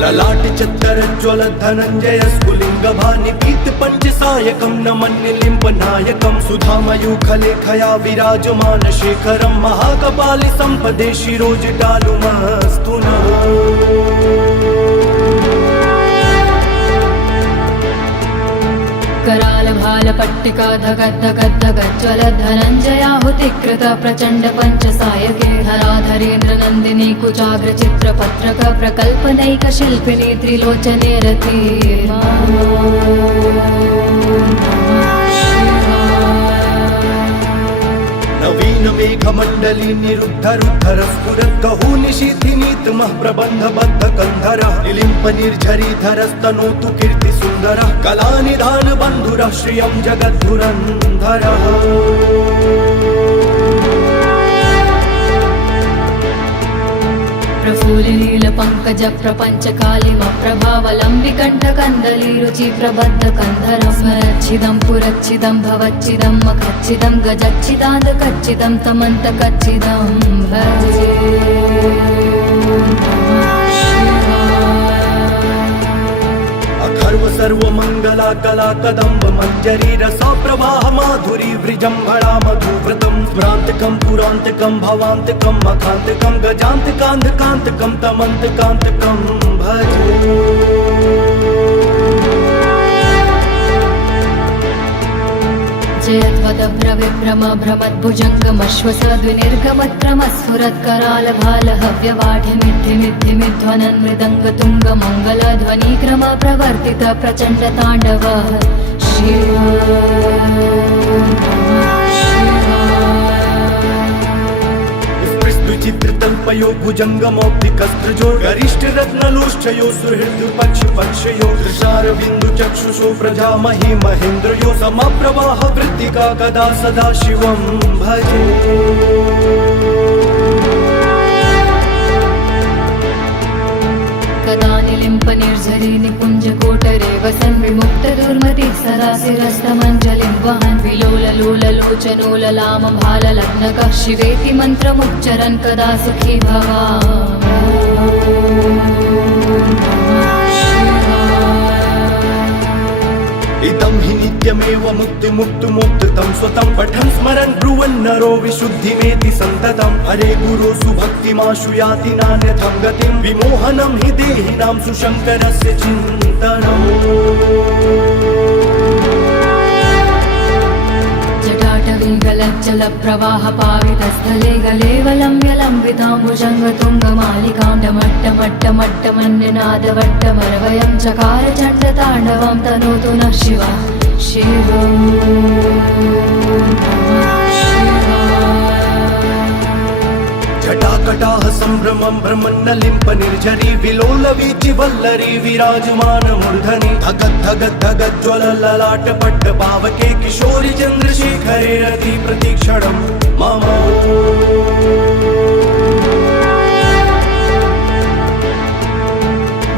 ललाट चत्तरज्ज्वल धनञ्जय स्फुलिङ्गभानिपीत पञ्चसायकं नमन्निलिम्प नायकं सुधामयूखलेखया विराजमान शेखरं महाकपालि सम्पदे शिरोजटालुमस्तु नः। करालभालपट्टिका धगद्धगद्धगज्ज्वलधनञ्जयाहुतिकृत प्रचण्ड पञ्चसायके धराधरेन्द्रनन्दिनी कुचाग्रचित्रपत्रक प्रकल्पनैकशिल्पिनी त्रिलोचने रति। नवीन मेघमण्डली निरुद्धरुद्धर स्फुरद्गहू निशीथिनीतमः प्रबन्धबद्ध कन्धरः निलिम्प निर्झरीधरस्तनोतु कीर्तिसुन्दरः कलानिधान बन्धुरः श्रियं जगद्धुरन्धरः। प्रफुल्लिनीलपङ्कज प्रपञ्चकालिमप्रभावलम्बिकण्ठकन्दलीरुचि प्रबद्धकन्धरं स्मरच्छिदं पुरच्छिदं भवच्छिदं मखच्छिदं गजच्छिदान्तकच्छिदं तमन्तकच्छिदं भजे। अखर्व सर्वमङ्गला कला कदम्ब मञ्जरी रसा प्रवाह माधुरी वृजम्भणा मधुव्रतं स्मरान्तकं पुरान्तकं भवान्तकं मखान्तकं गजान्तकान्धकान्तकं तमन्तकान्तकं भजे। जयत्वदभ्रविभ्रम भ्रमद्भुजङ्गमश्वसद्विनिर्गमत्रमस्फुरत्करालभालहव्यवाढिमिद्धिमिद्धिमिध्वनन् मृदङ्गतुङ्गमङ्गलध्वनिक्रम प्रवर्तित प्रचण्डताण्डवः शिव चित्रतल्पयो भुजङ्गमौक्तिकस्त्रजो गरिष्ठ रत्नलोष्ठयो सुहृद्पक्षपक्षयो दृशारविन्दु चक्षुषो प्रजामहि महेन्द्रयो समप्रवाह वृत्तिका कदा सदा शिवं भजे। कदा निलिम्प निर्झरी निकुञ्जकोटरे वसन् विमुक्तदुर्मतिः सदा शिरस्तमञ्जलिं वहन् विलोललोललोचनोललाम भाललग्नकः शिवेति मन्त्रमुच्चरन् कदा सुखी इदं हि नित्यमेव मुक्तिमुक्तुमुक्तं स्वतं पठन् स्मरन् ब्रुवन् नरो विशुद्धिमेति सन्ततं हरे गुरो सुभक्तिमाशु याति नान्यथं गतिं विमोहनं हि देहिनां सुशङ्करस्य चिन्तनम्। जटाटवीगलज्जलप्रवाहपावितस्थले गलेवलम्ब्यलम्बिताम्बुजङ्गतुङ्गमालिकां डमट्टमट्टमट्टमन्यनादवट्टमरवयं चकार चण्डताण्डवं तनोतु नः शिवः शिवम्। जटाकटाह सम्भ्रमं भ्रमन्नलिम्प निर्झरी विलोलवीचि वल्लरी विराजमान मूर्धनि धगद् धगद् धगद् ज्वलललाट पट्ट पावके किशोरि चन्द्रशेखरे रति प्रतीक्षणं मम।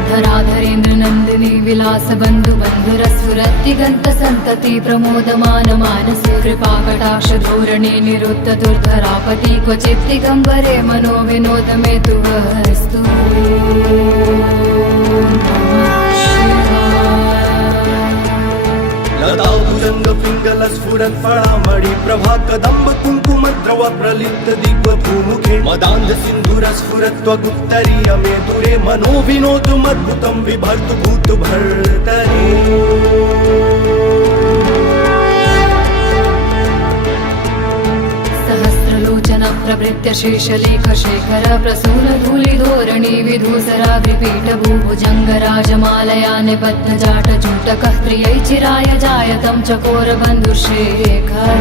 धराधरेन्द्र नन्दिनी विलास बन्धु बन्धुरस्फुरत्तिगन्त सन्तति प्रमोदमान मानसे कृपाकटाक्ष धोरणे निरुद्ध दुर्धरापति क्वचित् दिगम्बरे मनो विनोद मे तु वस्तु। लताभुजङ्ग पिङ्गल स्फुरत् फलामणि प्रभा कदम्ब कुङ्कुमद्रव प्रलिप्त दिग्वभूमुखे मदान्ध सिन्धुर स्फुरत् त्वगुत्तरीय मे दुरे मनो विनोदुमद्भुतं बिभर्तु भूत भर्तरि। सहस्रलोचन प्रभृत्य शेषलेख शेखर प्रसून धूलिधोरणी विधूसराग्रिपीठ भूभुजङ्गराजमालया निबद्ध जाट जूटकः त्रियै चिराय जायतं चकोर बन्धुशेखर।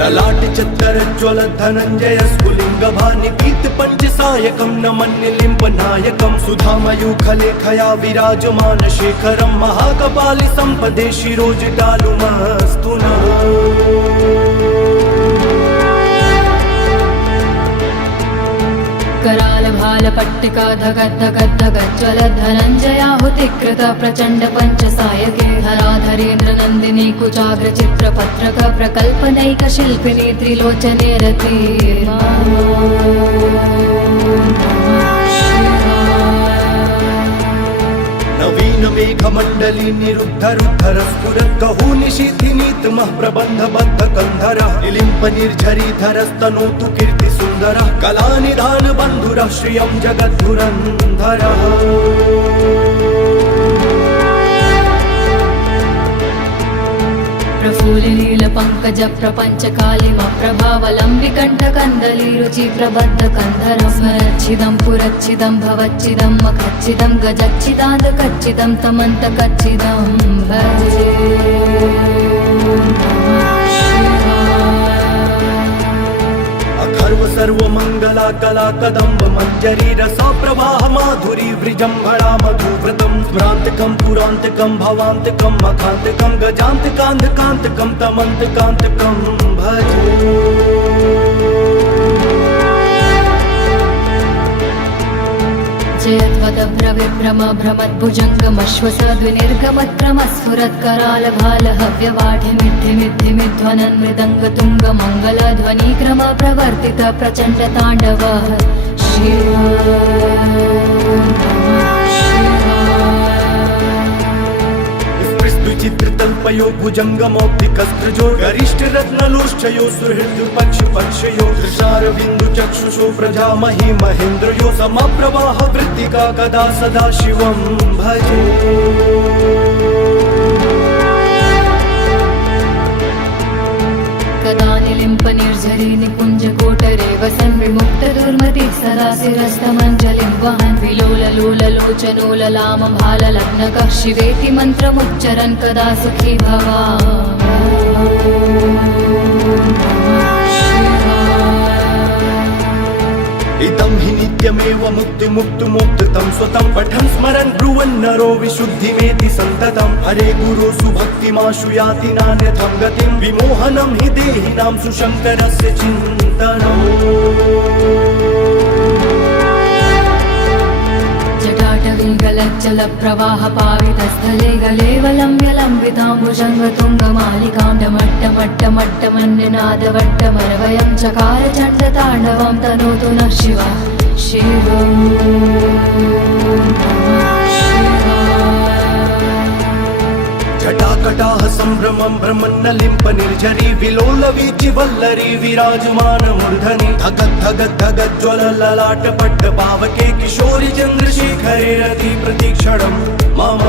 ललाट चत्तर ज्वल धनञ्जय स्फुलिङ्ग भानिपीत पञ्चसायकं नमन्निलिम्प नायकं सुधामयूखलेखया विराजमान शेखरं महाकपालि सम्पदे शिरोजटालुमस्तु नः। करालभालपट्टिका धगद्धगद्धगज्ज्वलद्धनञ्जयाहुतिकृत प्रचण्ड पञ्चसायके धराधरेन्द्र नन्दिनी कुचाग्र चित्रपत्रक प्रकल्पनैक शिल्पिनी त्रिलोचने रति। नवीन मेघमण्डली निरुद्ध रुद्धर स्फुरत् कहू निशीथिनीतमः प्रबन्धबद्ध कन्धरः निलिम्प निर्झरी धरस्तनोतु कीर्ति सुन्दरः कलानिधान बन्धुरः श्रियं जगद्धुरन्धरः। प्रफुल्लिनील पङ्कज प्रपञ्च कालिम प्रभावलम्बिकण्ठ कन्दली रुचि प्रबद्ध कन्धरं स्मरच्छिदं पुरच्छिदं भवच्छिदं मखच्छिदं गजच्छिदान्त कच्चिदं तमन्त कच्चिदं भजे। अखर्व सर्वमङ्गला कला कदम्ब मञ्जरी रसा प्रवाह माधुरी वृजम्भणा मधुव्रतं स्मरान्तकं पुरान्तकं भवान्तकं मखान्तकं गजान्तकान्धकान्तकं तमन्तकान्तकं भजे। जयत्वदभ्रविभ्रम भ्रमद्भुजङ्गमश्वसद्विनिर्गमत्रमस्फुरत्करालभालहव्यवाढिमिद्धिमिद्धिमिध्वनन् मृदङ्गतुङ्गमङ्गलध्वनिक्रम प्रवर्तित प्रचण्डताण्डवः चित्रतल्पयो भुजङ्गमौक्तिकस्त्रजो गरिष्ठ रत्नलोष्ठयो सुहृद पक्ष पक्षयो दृशारविन्दु चक्षुषो प्रजामहि महेन्द्रयो समप्रवाह वृत्तिका कदा सदा शिवं भजे कदा निलिम्प निर्झरी निकुञ्ज कोटरे वसन् विमुक्त दुर्मतिः सदा शिरस्तमञ्जलिं वहन् विलोललोललोचनो ललाम भाललग्नकः शिवेति मन्त्रमुच्चरन् कदा सुखी इदं हि नित्यमेव मुक्तिमुक्तुमुक्तं स्वतं पठन् स्मरन् ब्रुवन् नरो विशुद्धिमेति सन्ततं हरे गुरोसु भक्तिमाशु याति नान्यथं गतिं विमोहनं हि देहिनां सुशङ्करस्य चिन्तनम् जटाटवीगलज्जलप्रवाह पावितस्थले गलेवलम्ब्यलम्बिताम्बुजङ्गतुङ्गमालिकां डमट्टमट्टमट्टमन्यनादवट्टमरवयं चकार चण्डताण्डवं तनोतु नः शिवः शिवम् जटाकटाः सम्भ्रमं भ्रमन्नलिम्प निर्झरी विलोलवीचि वल्लरी विराजमान मूर्धनि धगद्धगद्धगज्ज्वलललाट पट्टपावके किशोरि चन्द्रशेखरे रति प्रतीक्षणं मम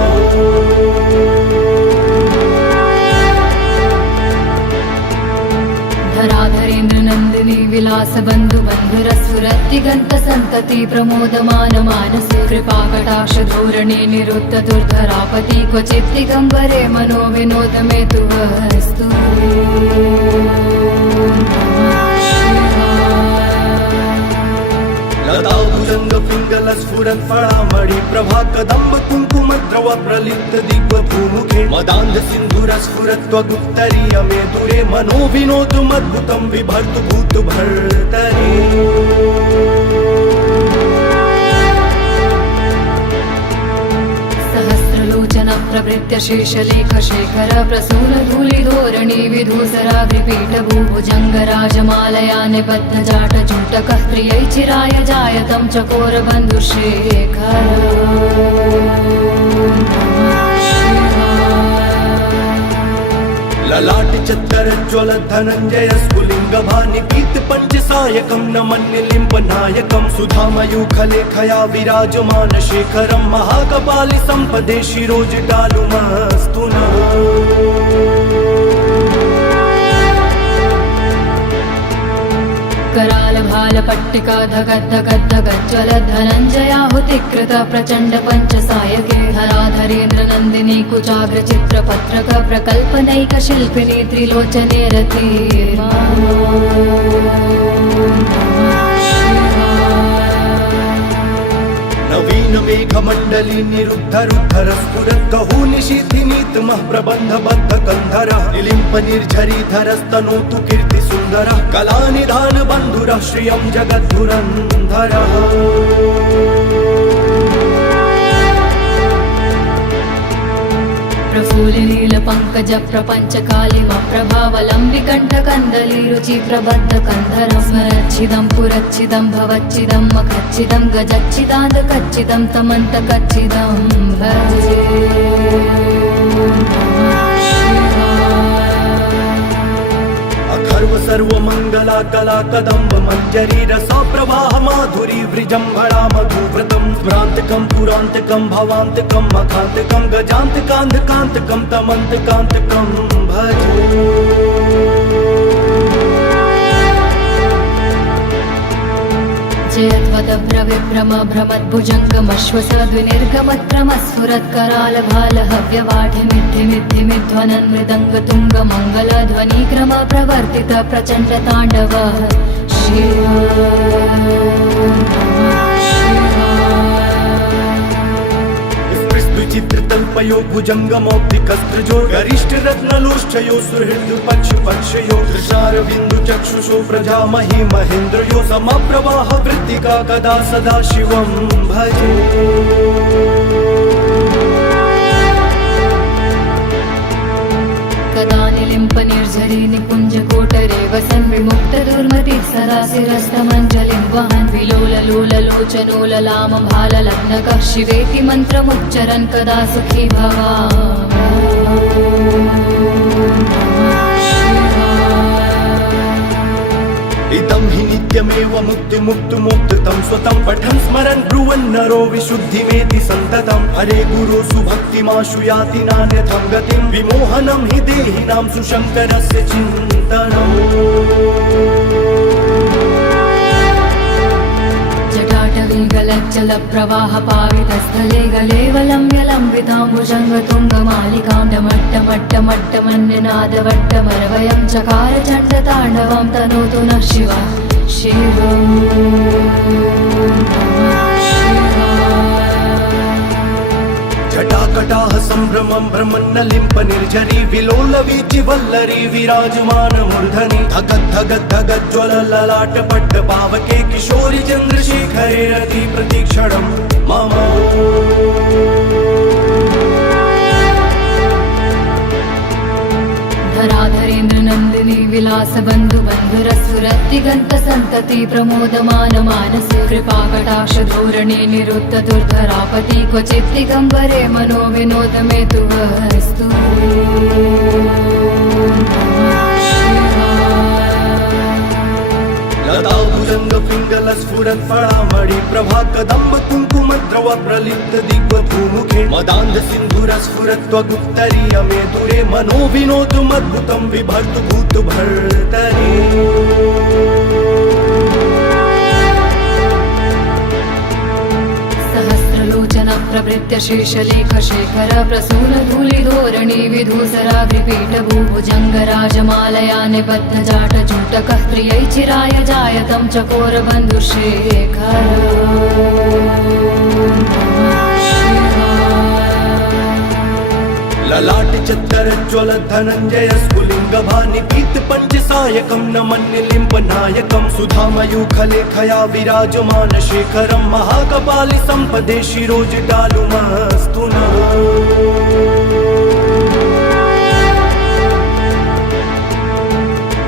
धराधरेन्द्र नन्दिनी विलास बन्धु बन्धुरस्फुरत्तिगन्त सन्तति प्रमोदमान मानसे कृपाकटाक्ष धोरणे निरुद्ध दुर्धरापति क्वचित् दिगम्बरे मनो विनोद मे तु वस्तु लताभुजङ्ग पिङ्गलस्फुरत् फलामणि प्रभा कदम्ब कुङ्कुमद्रव प्रलिप्त दिग्वभूमुखे मदान्ध सिन्धुरस्फुरत् त्वगुत्तरीय मे दूरे मनो विनोदुमद्भुतं बिभर्तु भूत भर्तरि सहस्रलोचन प्रभृत्य शेषलेख शेखर प्रसून धूलिधोरणी विधूसराग्रिपीठ भूभुजङ्गराजमालया निबद्ध जाट जूटकः प्रियै चिराय जायतं चकोर बन्धुशेखर ललाट चत्तरज्ज्वल धनञ्जय स्फुलिङ्गभानिपीत पञ्चसायकं नमन्यलिम्प नायकं सुधामयूखलेखया विराजमान शेखरं महाकपालि सम्पदे शिरोजटालुमस्तु नः कराल भाल पट्टिका धगद्धगद्धगज्ज्वल धनञ्जयाहुतिकृत प्रचण्ड पञ्चसायके धराधरेन्द्र नन्दिनी कुचाग्र चित्रपत्रक प्रकल्पनैक शिल्पिनी त्रिलोचने रति नवीन मेघमण्डली निरुद्धरुद्धर स्फुरत् कहू निशीथिनीतमः प्रबन्धबद्ध कन्धरः निलिम्प निर्झरीधरस्तनोतु कीर्तिसुन्दरः कलानिधान बन्धुरः श्रियं जगद्धुरन्धरः प्रफुल्लिनील पङ्कज प्रपञ्च कालिम प्रभावलम्बिकण्ठ कन्दली रुचि प्रबद्ध कन्धरं स्मरच्छिदं पुरच्छिदं भवच्छिदं मखच्छिदं गजच्छिदान्त कच्चिदं तमन्त कच्चिदं भजे अखर्व सर्वमङ्गला कला कदम्ब मञ्जरी रसा प्रवाह माधुरी वृजम्भणा मधुव्रतं स्मरान्तकं पुरान्तकं भवान्तकं मखान्तकं गजान्तकान्धकान्तकं तमन्तकान्तकं भजे जयत्वदभ्रविभ्रम भ्रमद्भुजङ्गमश्वसद्विनिर्गमत्रमस्फुरत्कराल भालहव्यवाढिमिद्धिमिद्धिमिध्वनन् मृदङ्गतुङ्गमङ्गलध्वनिक्रम प्रवर्तित प्रचण्ड ताण्डव शिव चित्रतल्पयो भुजङ्गमौक्तिकस्त्रजो गरिष्ठ रत्नलोष्ठयो सुहृद पक्ष पक्षयो दृशारविन्दु चक्षुषो प्रजामहि महेन्द्रयो समप्रवाह वृत्तिका कदा सदा शिवं भजे कदा निलिम्प निर्झरी निकुञ्ज कोटरे वसन् विमुक्त दुर्मतिः सदा शिरस्तमञ्जलिं वहन् विलोललोललोचनोललामभाललग्नकः शिवेति मन्त्रमुच्चरन् कदा सुखी इदं हि नित्यमेव मुक्तिमुक्तुमुक्तं स्वतं पठन् स्मरन् ब्रुवन् नरो विशुद्धिमेति सन्ततं हरे गुरो सुभक्तिमाशु याति नान्यथं गतिं विमोहनं हि देहिनां सुशङ्करस्य चिन्तनम् जटाटवीगलज्जलप्रवाहपावितस्थले गलेवलम्ब्यलम्बिताम्बुजङ्गतुङ्गमालिकां डमट्टमट्टमट्टमन्यनादवट्टमरवयं चकार चण्डताण्डवं तनोतु नः शिवः जटाकटाः सम्भ्रमं भ्रमन्नलिम्प निर्झरी विलोलवीचि वल्लरी विराजमान मूर्धनि धगद्धगद्धगज्ज्वलललाट पट्टपावके किशोरि चन्द्रशेखरे रति प्रतीक्षणं मम धराधरेन्द्र नन्दिनी विलास बन्धु बन्धुरस्फुरत्तिगन्त सन्तति प्रमोदमान मानसे कृपाकटाक्ष धोरणे निरुद्ध दुर्धरापति क्वचित् दिगम्बरे मनो विनोद मे तु वस्तु लताभुजङ्ग पिङ्गल स्फुरत् फलामणि प्रभा कदम्ब कुङ्कुमद्रव प्रलिप्त दिग्वधूमुखे मदान्ध सिन्धुरस्फुरत् त्वगुत्तरीय मे दूरे मनो विनोदुमद्भुतं बिभर्तु भूत भर्तरि सहस्रलोचन प्रभृत्य शेषलेख शेखर प्रसून धूलिधोरणी विधूसराग्रिपीठ भूभुजङ्गराजमालया निबद्धजाट जूटकः त्रियै चिराय जायतं चकोर बन्धुशेखर ललाट चत्तरज्ज्वल धनञ्जय स्फुलिङ्ग भानिपीत पञ्चसायकं नमन्निलिम्ब नायकं सुधामयूखलेखया विराजमान शेखरं महाकपालि सम्पदे शिरोजटालुमस्तु नः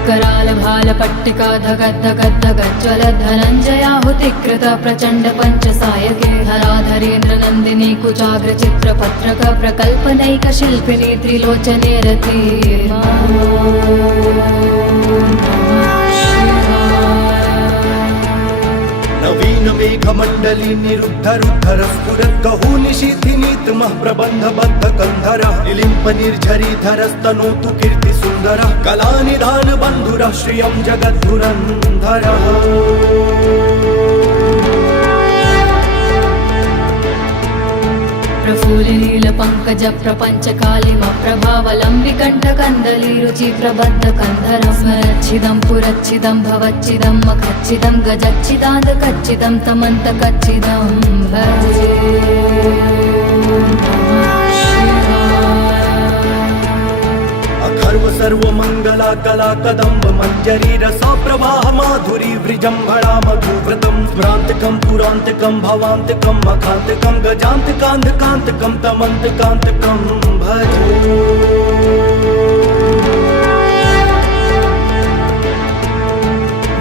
करालभालपट्टिका धगद्धगद्धगज्ज्वल धनञ्जयाहुतिकृत प्रचण्ड पञ्चसायके धराधरेन्द्र नन्दिनी कुचाग्र चित्रपत्रक प्रकल्पनैक शिल्पिनी त्रिलोचने रते नवीन मेघमण्डली निरुद्धरुद्धर स्फुरत् गहू निशीथिनीतमः प्रबन्धबद्ध कन्धरः निलिम्प निर्झरीधरस्तनोतु कीर्ति सुन्दरः कलानिधान बन्धुरः श्रियं जगद्धुरन्धरः प्रफुल्लिनील पङ्कज प्रपञ्च कालिम प्रभावलम्बिकण्ठ कन्दली रुचि प्रबद्ध कन्धरं स्मरच्छिदं पुरच्छिदं भवच्छिदं मखच्छिदं गजच्छिदान्त कच्चिदं तमन्त कच्चिदं भजे अखर्व सर्वमङ्गला कला कदम्ब मञ्जरी रसा प्रवाह माधुरी वृजम्भणा मधुव्रतं स्मरान्तकं पुरान्तकं भवान्तकं मखान्तकं गजान्तकान्धकान्तकं तमन्तकान्तकं भजे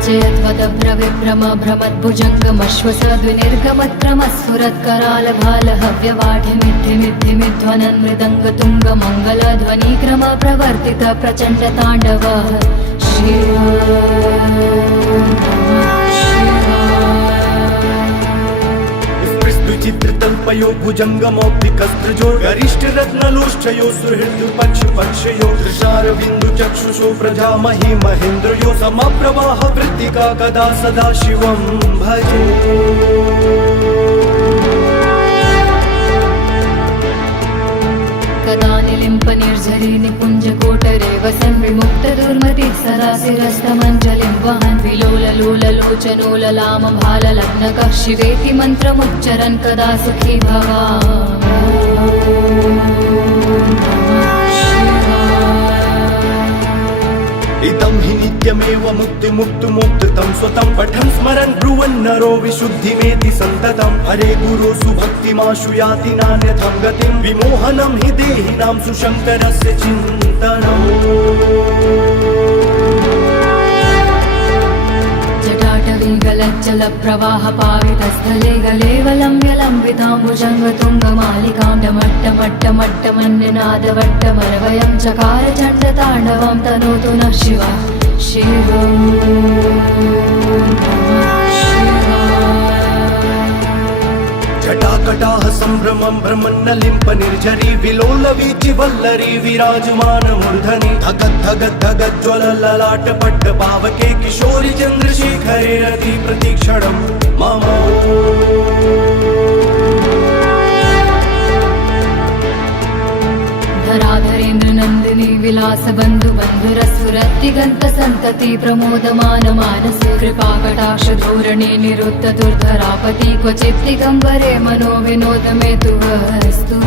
जयत्वदभ्रविभ्रम भ्रमद्भुजङ्गमश्वसद्विनिर्गमत्रमस्फुरत्करालभालहव्यवाढिमिद्धिमिद्धिमिध्वनन् मृदङ्गतुङ्गमङ्गलध्वनिक्रम प्रवर्तित प्रचण्ड ताण्डव चित्रतल्पयो भुजङ्गमौक्तिकस्त्रजो गरिष्ठरत्नलोष्ठयो सुहृदपक्षपक्षयो दृशारविन्दुचक्षुषो प्रजामहि महेन्द्रयो समप्रवाह वृत्तिका कदा सदा शिवं भजे कदा निलिम्प निर्झरी निकुञ्ज कोटरे वसन् विमुक्त दुर्मतिः सदा शिरस्तमञ्जलिं वहन् विलोललोललोचनोललामभाललग्नकः शिवेति मन्त्रमुच्चरन् कदा सुखी इदं हि नित्यमेव मुक्तिमुक्तुमुक्तं स्वतं पठन् स्मरन् ब्रुवन् नरो विशुद्धिमेति सन्ततं हरे गुरो सुभक्तिमाशु याति नान्यथं गतिं विमोहनं हि देहिनां सुशङ्करस्य चिन्तनम् जटाटवीगलज्जलप्रवाहपावितस्थले गलेवलम्ब्यलम्बिताम्बुजङ्गतुङ्गमालिकां डमट्टमट्टमट्टमन्यनादवट्टमरवयं चकार चण्डताण्डवं तनोतु नः शिवः शिवं जटाकटाह सम्भ्रमं भ्रमन्नलिम्प निर्झरी विलोल वीचि वल्लरी विराजमान मूर्धनि धगत् धगत् धगत् ज्वल ललाट पट्ट पावके किशोरि चन्द्रशेखरे रति प्रतीक्षणं मम धराधरेन्द्र नन्दिनी विलास बन्धु बन्धुरस्फुरत्तिगन्त सन्तति प्रमोदमान मानसे कृपाकटाक्ष धोरणे निरुद्ध दुर्धरापति क्वचित् दिगम्बरे मनो विनोद मे तु वस्तु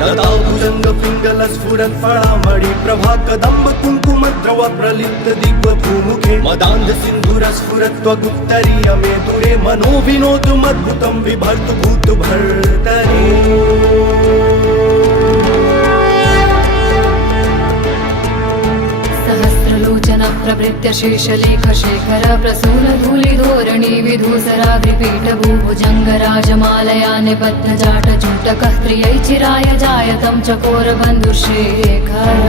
लताभुजङ्ग पिङ्गल स्फुरत् फलामणि प्रभा कदम्ब कुङ्कुम द्रव प्रलिप्त दिग्व भूमुखे मदान्ध सिन्धुर स्फुरत् त्वगुत्तरीय मे दुरे मनो विनोदमद्भुतं बिभर्तु भूत भर्तरि सहस्रलोचन प्रभृत्य शेषलेख शेखर प्रसून धूलिधोरणी विधूसराग्रिपीठ भूभुजङ्गराजमालया निबद्ध जाट जूटकः त्रियै चिराय जायतं चकोर बन्धुशेखर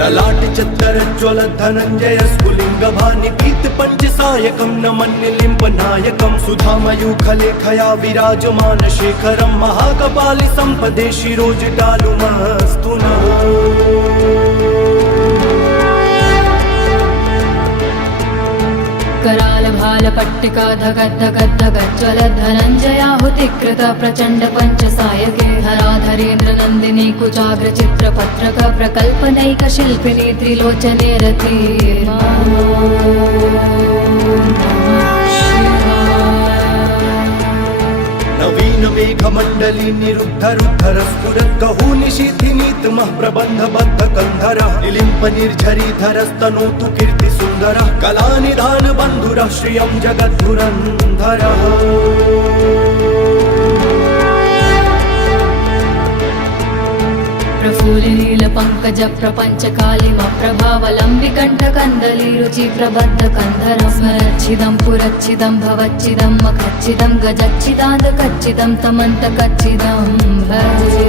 ललाट चत्तर ज्वल धनञ्जय स्फुलिङ्ग भानि पीत पञ्चसायकं नमन्यलिम्ब नायकं सुधामयूखलेखया विराजमान शेखरं महाकपालि सम्पदे शिरोजटालुमस्तु नः कराल भाल पट्टिका धगद् धगद् धगद् ज्वलद् धनञ्जयाहुतिकृत प्रचण्ड पञ्चसायके हराधरेन्द्र नन्दिनी कुचाग्र चित्रपत्रक प्रकल्पनैक शिल्पिनी त्रिलोचने रति नवीन मेघमण्डली निरुद्ध रुद्धर स्फुरत् कहू निशीथिनीतमः प्रबन्ध बद्ध कन्धरः निलिम्प निर्झरी धरस्तनोतु कीर्ति सुन्दरः कलानिधान बन्धुरः श्रियं जगद्धुरन्धरः प्रफुल्लिनील पङ्कज प्रपञ्च कालिम प्रभावलम्बिकण्ठ कन्दली रुचि प्रबद्ध कन्धरं स्मरच्छिदं पुरच्छिदं भवच्छिदं मखच्छिदं गजच्छिदान्त कच्चिदं तमन्त कच्चिदं भजे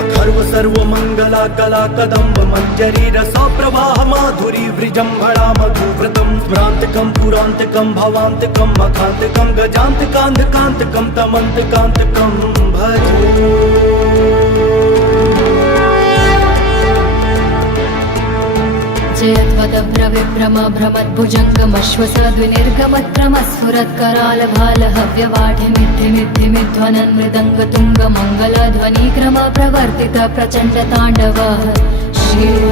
अखर्व सर्वमङ्गला कला कदम्ब मञ्जरी रसा प्रवाह माधुरी वृजम्भणा मधुव्रतं स्मरान्तकं पुरान्तकं भवान्तकं मखान्तकं गजान्तकान्धकान्तकं तमन्तकान्तकं भजे जयत्वदभ्रविभ्रम भ्रमद्भुजङ्गमश्वसद्विनिर्गमत्क्रमस्फुरत्कराल भाल हव्यवाढिमिद्धिमिद्धिमिध्वनन् मृदङ्गतुङ्ग मङ्गलध्वनिक्रम प्रवर्तित प्रचण्ड ताण्डव शिव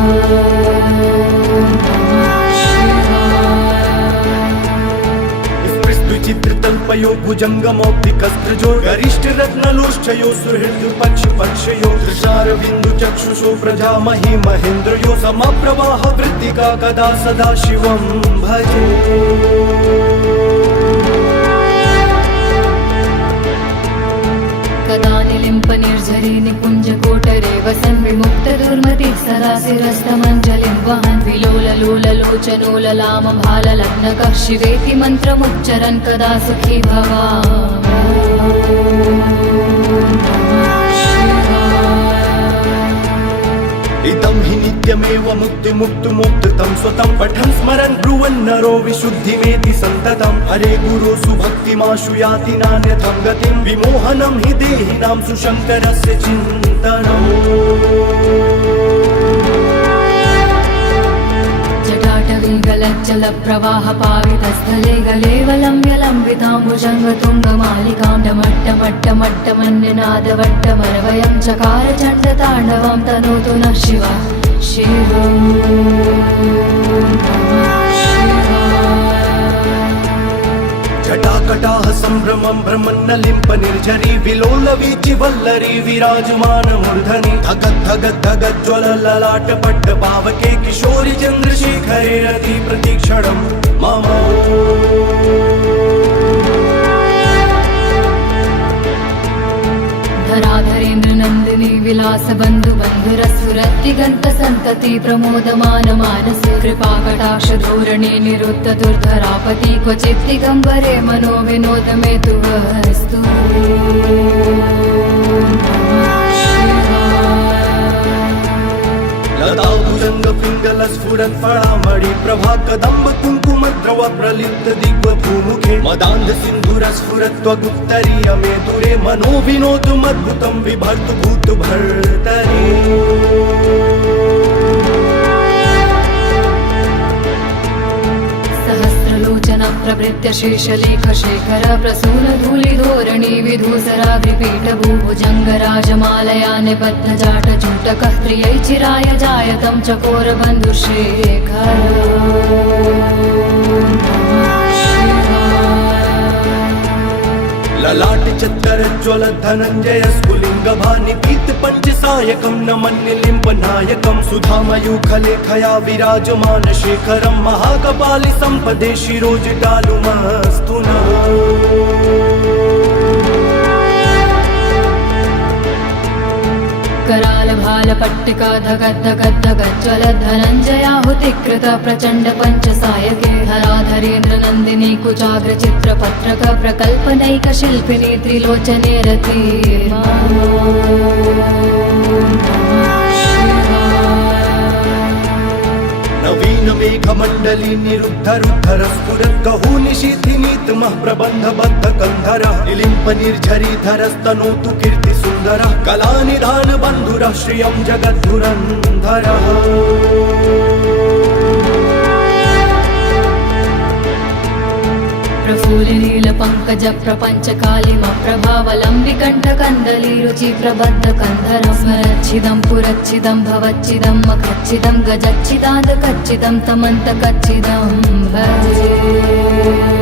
चित्रतल्पयो भुजङ्गमौक्तिकस्त्रजो गरिष्ठ रत्नलोष्ठयो सुहृद पक्ष पक्षयो तुषारबिन्दु चक्षुषो प्रजामहि महेन्द्रयो समप्रवाह वृत्तिका कदा सदा शिवं भजे कदा निलिम्प निर्झरी निकुञ्ज कोटरे वसन् विमुक्त दुर्मतिः सदा शिरस्तमञ्जलिं वहन् विलोललोललोचनोललाम भाललग्नकः शिवेति मन्त्रमुच्चरन् कदा सुखी इदं हि नित्यमेव मुक्तिमुक्तुमुक्तं स्वतं पठन् स्मरन् ब्रुवन् नरो विशुद्धिमेति सन्ततं हरे गुरो सुभक्तिमाशु याति नान्यथं गतिं विमोहनं हि देहिनां सुशङ्करस्य चिन्तनम् जटाटवीगलज्जलप्रवाहपावितस्थले गलेवलम्ब्यलम्बिताम्बुजङ्गतुङ्गमालिकां डमट्टमट्टमट्टमन्यनादवट्टमरवयं चकार चण्डताण्डवं तनोतु नः शिवः शिवं जटाकटाह सम्भ्रमं भ्रमन्नलिम्प निर्झरी विलोल वीचि वल्लरी विराजमान मूर्धनि धगत् धगत् धगत् ज्वल ललाट पट्ट पावके किशोरि चन्द्रशेखरे रति प्रतीक्षणं मम धराधरेन्द्र नन्दिनी विलास बन्धु बन्धुरस्फुरद्दिगन्त सन्तति प्रमोदमान मानसे कृपा कटाक्ष धोरणे निरुद्ध दुर्धरापति क्वचित् दिगम्बरे मनो विनोद मे तु वस्तु लताभुजंग पिंगल स्फुरत् फळामणि प्रभा कदम्ब कुङ्कुम द्रव प्रलिप्त दिग्व भूमुखे मदान्ध सिन्धुर स्फुरत् त्वगुत्तरीय मे दुरे मनो विनोदमद्भुतं बिभर्तु भूत भर्तरि सहस्रलोचन प्रभृत्य शेषलेख शेखर प्रसून धूलिधोरणी विधूसराग्रिपीठ भूभुजङ्ग राजमालया निबद्ध जाट जूटकः त्रियै चिराय जायतं चकोर बन्धुशेखर ललाट चत्तर ज्वल धनञ्जय स्फुलिङ्ग भानि पीत पञ्चसायकं नमन्निलिम्ब नायकं सुधामयूखलेखया विराजमान शेखरं महाकपालि सम्पदे शिरोजटालुमस्तु नः कराल भाल पट्टिका धगद्धगद्धगज्ज्वल धनञ्जयाहुतिकृत प्रचण्ड पञ्चसायके धराधरेन्द्र नन्दिनी कुचाग्र चित्रपत्रक प्रकल्पनैक शिल्पिनी त्रिलोचने रति नवीन मेघमण्डली निरुद्ध रुद्धर स्फुरत् गहू निशीथिनीतमः प्रबन्ध बद्ध कन्धरः निलिम्प निर्झरीधरस्तनोतु कीर्ति सुन्दरः कलानिधान बन्धुरः श्रियं जगद्धुरन्धरः प्रफुल्लिनील पङ्कज प्रपञ्च कालिम प्रभावलम्बिकण्ठ कन्दली रुचि प्रबद्ध कन्धरं स्मरच्छिदं पुरच्छिदं भवच्छिदं मखच्छिदं गजच्छिदान्त कच्चिदं तमन्त कच्चिदं भजे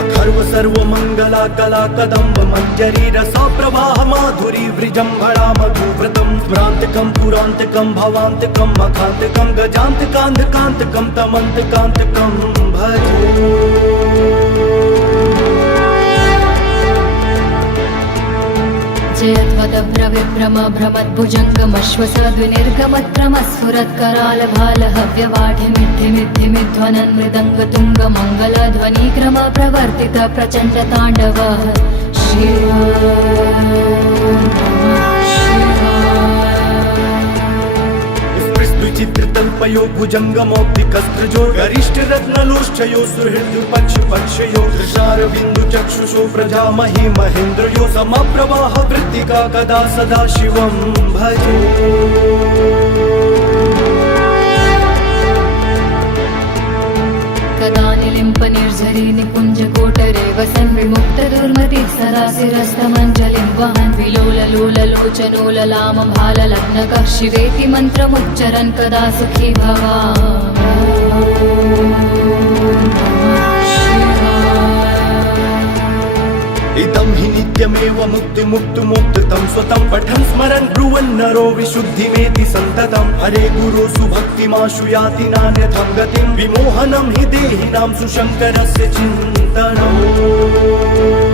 अखर्व सर्वमङ्गला कला कदम्ब मञ्जरी रसा प्रवाह माधुरी वृजम्भणा मधुव्रतं स्मरान्तकं पुरान्तकं भवान्तकं मखान्तकं गजान्तकान्धकान्तकं तमन्तकान्तकं भजे जयध्वदभ्रविभ्रम भ्रमद्भुजङ्गमश्वसद्विनिर्गमत्रमस्फुरत्कराल भाल हव्यवाढिमिद्धिमिद्धिमिध्वनन् मृदङ्ग तुङ्ग मङ्गलध्वनिक्रम प्रवर्तित प्रचण्ड ताण्डव चित्रतल्पयो भुजङ्गमौक्तिकस्त्रजो गरिष्ठ रत्नलोष्ठयो सुहृद्पक्षपक्षयो दृशारविन्दु चक्षुषो प्रजामहि महेन्द्रयो समप्रवाह वृत्तिका कदा सदा शिवं भजे कदा निलिम्प निर्झरी निकुञ्ज कोटरे वसन् विमुक्त दुर्मतिः सदाशिरस्तमञ्जलिं वहन् विलोललोललोचनोललाम भाललग्नकः शिवेति मन्त्रमुच्चरन् कदा सुखी इदं हि नित्यमेव मुक्तिमुक्तुमुक्तं स्वतं पठन् स्मरन् ब्रुवन् नरो विशुद्धिमेति सन्ततं हरे गुरो सुभक्तिमाशु याति नान्यथं गतिं विमोहनं हि देहिनां सुशङ्करस्य चिन्तनम्